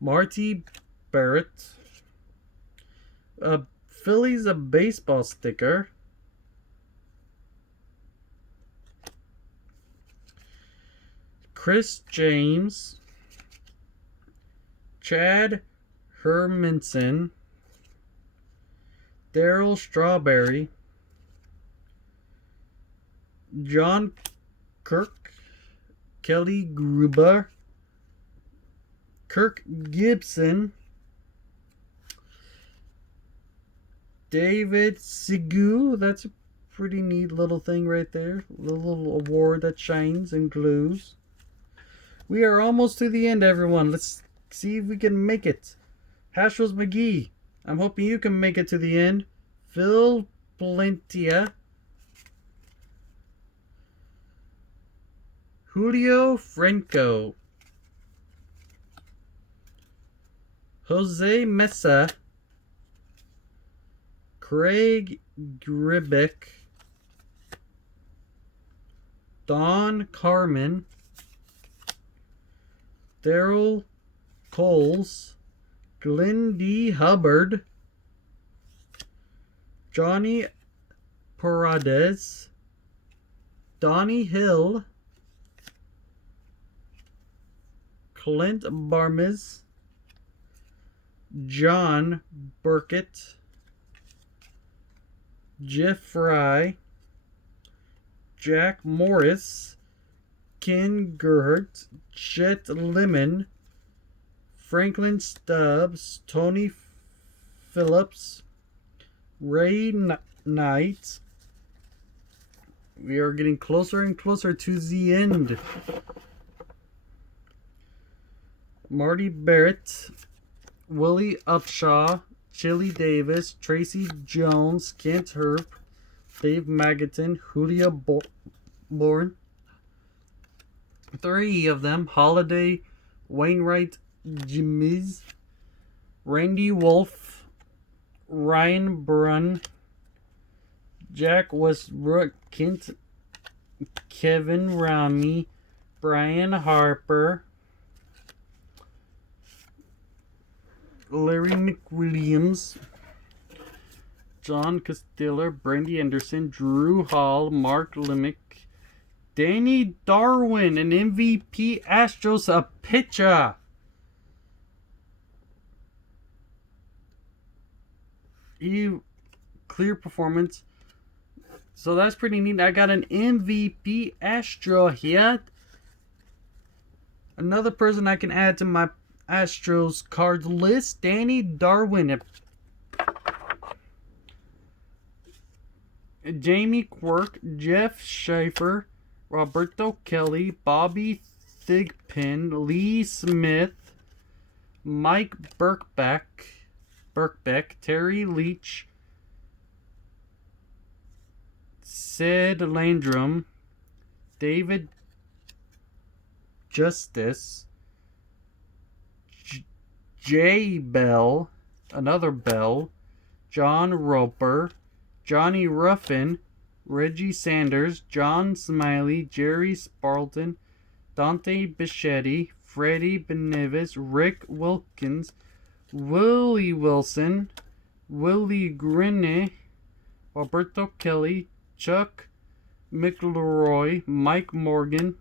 Marty Barrett. Phillies a baseball sticker. Chris James. Chad Hermanson. Daryl Strawberry. John Kirk. Kelly Gruber. Kirk Gibson. David Segu. That's a pretty neat little thing right there. A little award that shines and glows. We are almost to the end, everyone. Let's see if we can make it. Hashels McGee. I'm hoping you can make it to the end. Phil Plentia. Julio Franco, Jose Mesa, Craig Gribick, Don Carmen, Daryl Coles, Glenn D. Hubbard, Johnny Paredes, Donnie Hill, Clint Barmes, John Burkett, Jeff Fry, Jack Morris, Ken Gerhardt, Chet Lemon, Franklin Stubbs, Tony Phillips, Ray Knight. We are getting closer and closer to the end. Marty Barrett, Willie Upshaw, Chili Davis, Tracy Jones, Kent Herb, Dave Magaton, Julio Bourne. 3 of them. Holiday, Wainwright, Jimmies, Randy Wolf, Ryan Brunn, Jack Westbrook, Kent, Kevin Rami, Brian Harper, Larry McWilliams, John Costiller, Brandy Anderson, Drew Hall, Mark Limick, Danny Darwin, an MVP Astros, a pitcher. Clear performance. So that's pretty neat. I got an MVP Astro here. Another person I can add to my Astros card list, Danny Darwin. Jamie Quirk, Jeff Schaefer, Roberto Kelly, Bobby Thigpen, Lee Smith, Mike Birkbeck, Terry Leach, Sid Landrum, David Justice, Jay Bell, another Bell, John Roper, Johnny Ruffin, Reggie Sanders, John Smiley, Jerry Sparlton, Dante Bichetti, Freddie Benevis, Rick Wilkins, Willie Wilson, Willie Grinne, Roberto Kelly, Chuck McElroy, Mike Morgan,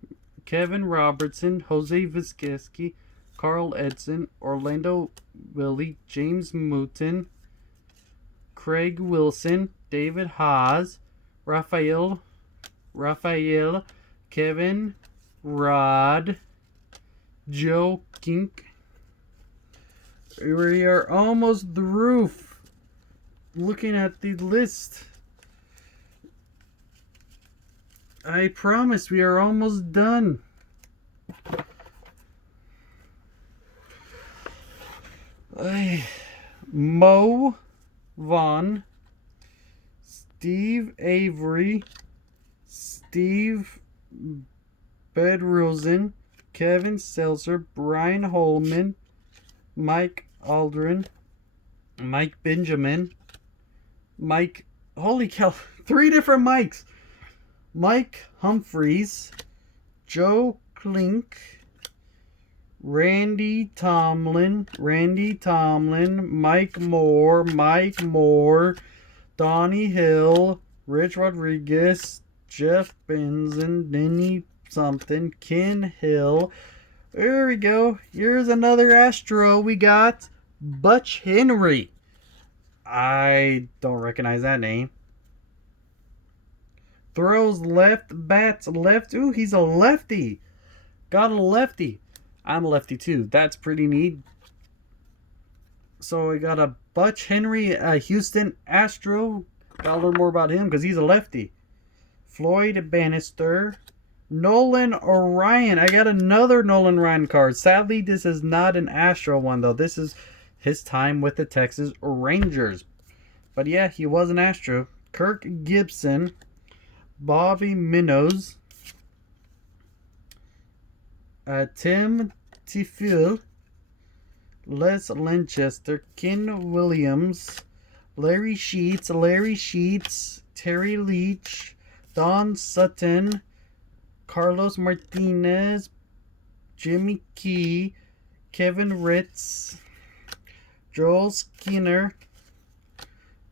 Kevin Robertson, Jose Vizquezky, Carl Edson, Orlando Willie, James Mouton, Craig Wilson, David Haas, Raphael, Kevin Rod, Joe Kink. We are almost through looking at the list. I promise we are almost done. Mo Vaughn, Steve Avery, Steve Bedrosen, Kevin Seltzer, Brian Holman, Mike Aldrin, Mike Benjamin, Mike, holy cow, 3 different Mikes, Mike Humphreys, Joe Klink, Randy Tomlin, Mike Moore, Donnie Hill, Rich Rodriguez, Jeff Benson, Denny something, Ken Hill. There we go. Here's another Astro. We got Butch Henry. I don't recognize that name. Throws left, bats left. Ooh, he's a lefty. Got a lefty. I'm a lefty too. That's pretty neat. So we got a Butch Henry, a Houston Astro. Gotta learn more about him because he's a lefty. Floyd Bannister. Nolan Ryan. I got another Nolan Ryan card. Sadly, this is not an Astro one though. This is his time with the Texas Rangers. But yeah, he was an Astro. Kirk Gibson. Bobby Minnows. Tim Tefeu, Les Lanchester, Ken Williams, Larry Sheets, Terry Leach, Don Sutton, Carlos Martinez, Jimmy Key, Kevin Ritz, Joel Skinner,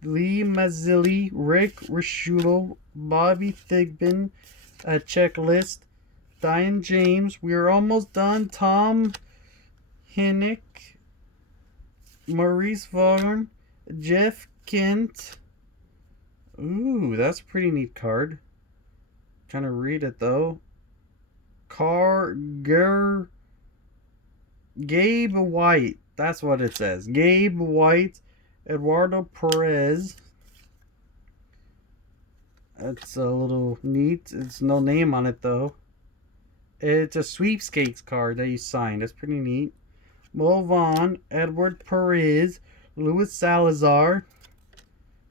Lee Mazzilli, Rick Risciulo, Bobby Thigbin, a checklist, Diane James, we are almost done, Tom Hinnick, Maurice Vaughn, Jeff Kent. Ooh, that's a pretty neat card. Trying to read it though. Gabe White. That's what it says. Gabe White, Eduardo Perez. That's a little neat. It's no name on it though. It's a sweepstakes card that you signed. That's pretty neat. Mo Vaughn, Edward Perez, Luis Salazar,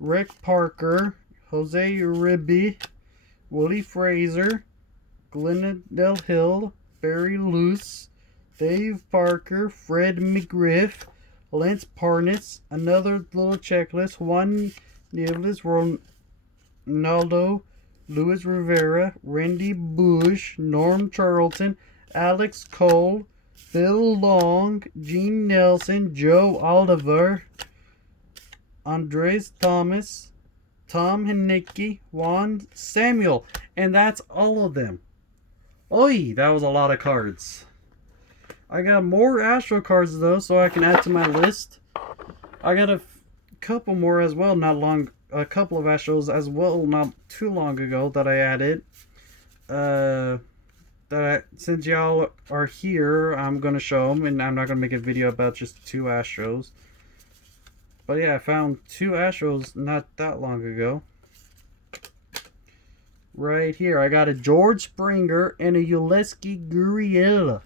Rick Parker, Jose Uribe, Willie Fraser, Glenn Del Hill, Barry Luce, Dave Parker, Fred McGriff, Lance Parnitz, another little checklist, Juan Nieves, Ronaldo, Luis Rivera, Randy Bush, Norm Charlton, Alex Cole, Phil Long, Gene Nelson, Joe Oliver, Andres Thomas, Tom Henneke, Juan Samuel, and that's all of them. Oi, that was a lot of cards. I got more Astro cards though, so I can add to my list. I got a couple more as well, a couple of Astros as well, not too long ago that I added. Since y'all are here, I'm gonna show them, and I'm not gonna make a video about just 2 Astros. But yeah, I found 2 Astros not that long ago. Right here, I got a George Springer and a Yulieski Gurriel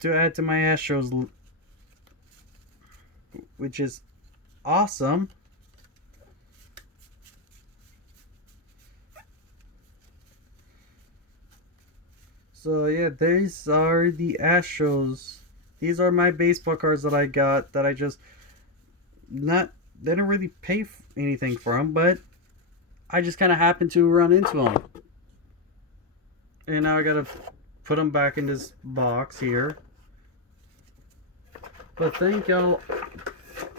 to add to my Astros, which is awesome. So yeah, these are the Astros. These are my baseball cards that I got that I just they didn't really pay anything for them, but I just kind of happened to run into them. And now I gotta put them back in this box here. But thank y'all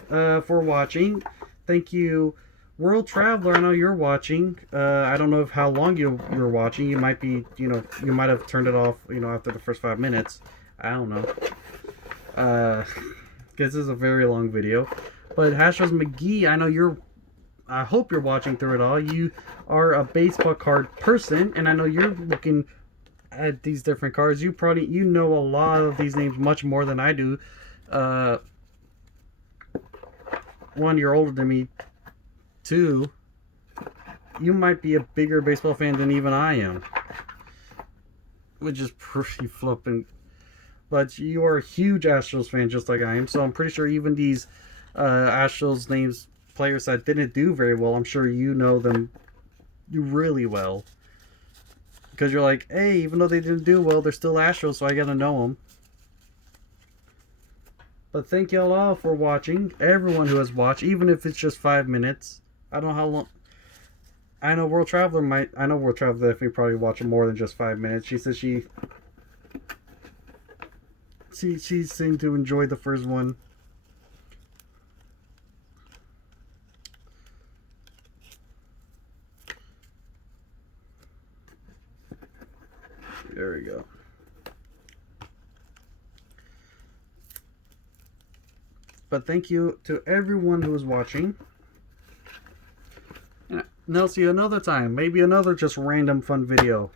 for watching. Thank you, World Traveler. I know you're watching. I don't know how long you're watching. You might be, you might have turned it off, after the first 5 minutes. I don't know. Because this is a very long video. But Astros McGee, I hope you're watching through it all. You are a baseball card person, and I know you're looking at these different cards. You know a lot of these names much more than I do. One, you're older than me. 2, you might be a bigger baseball fan than even I am, which is pretty flippant. But you are a huge Astros fan, just like I am. So I'm pretty sure even these Astros names, players that didn't do very well, I'm sure you know them really well, because you're like, hey, even though they didn't do well, they're still Astros, so I gotta know them. But thank y'all all for watching. Everyone who has watched, even if it's just 5 minutes. I don't know how long. I know World Traveler definitely probably watching more than just 5 minutes. She says she seemed to enjoy the first one. There we go. But thank you to everyone who is watching. And I'll see you another time. Maybe another just random fun video.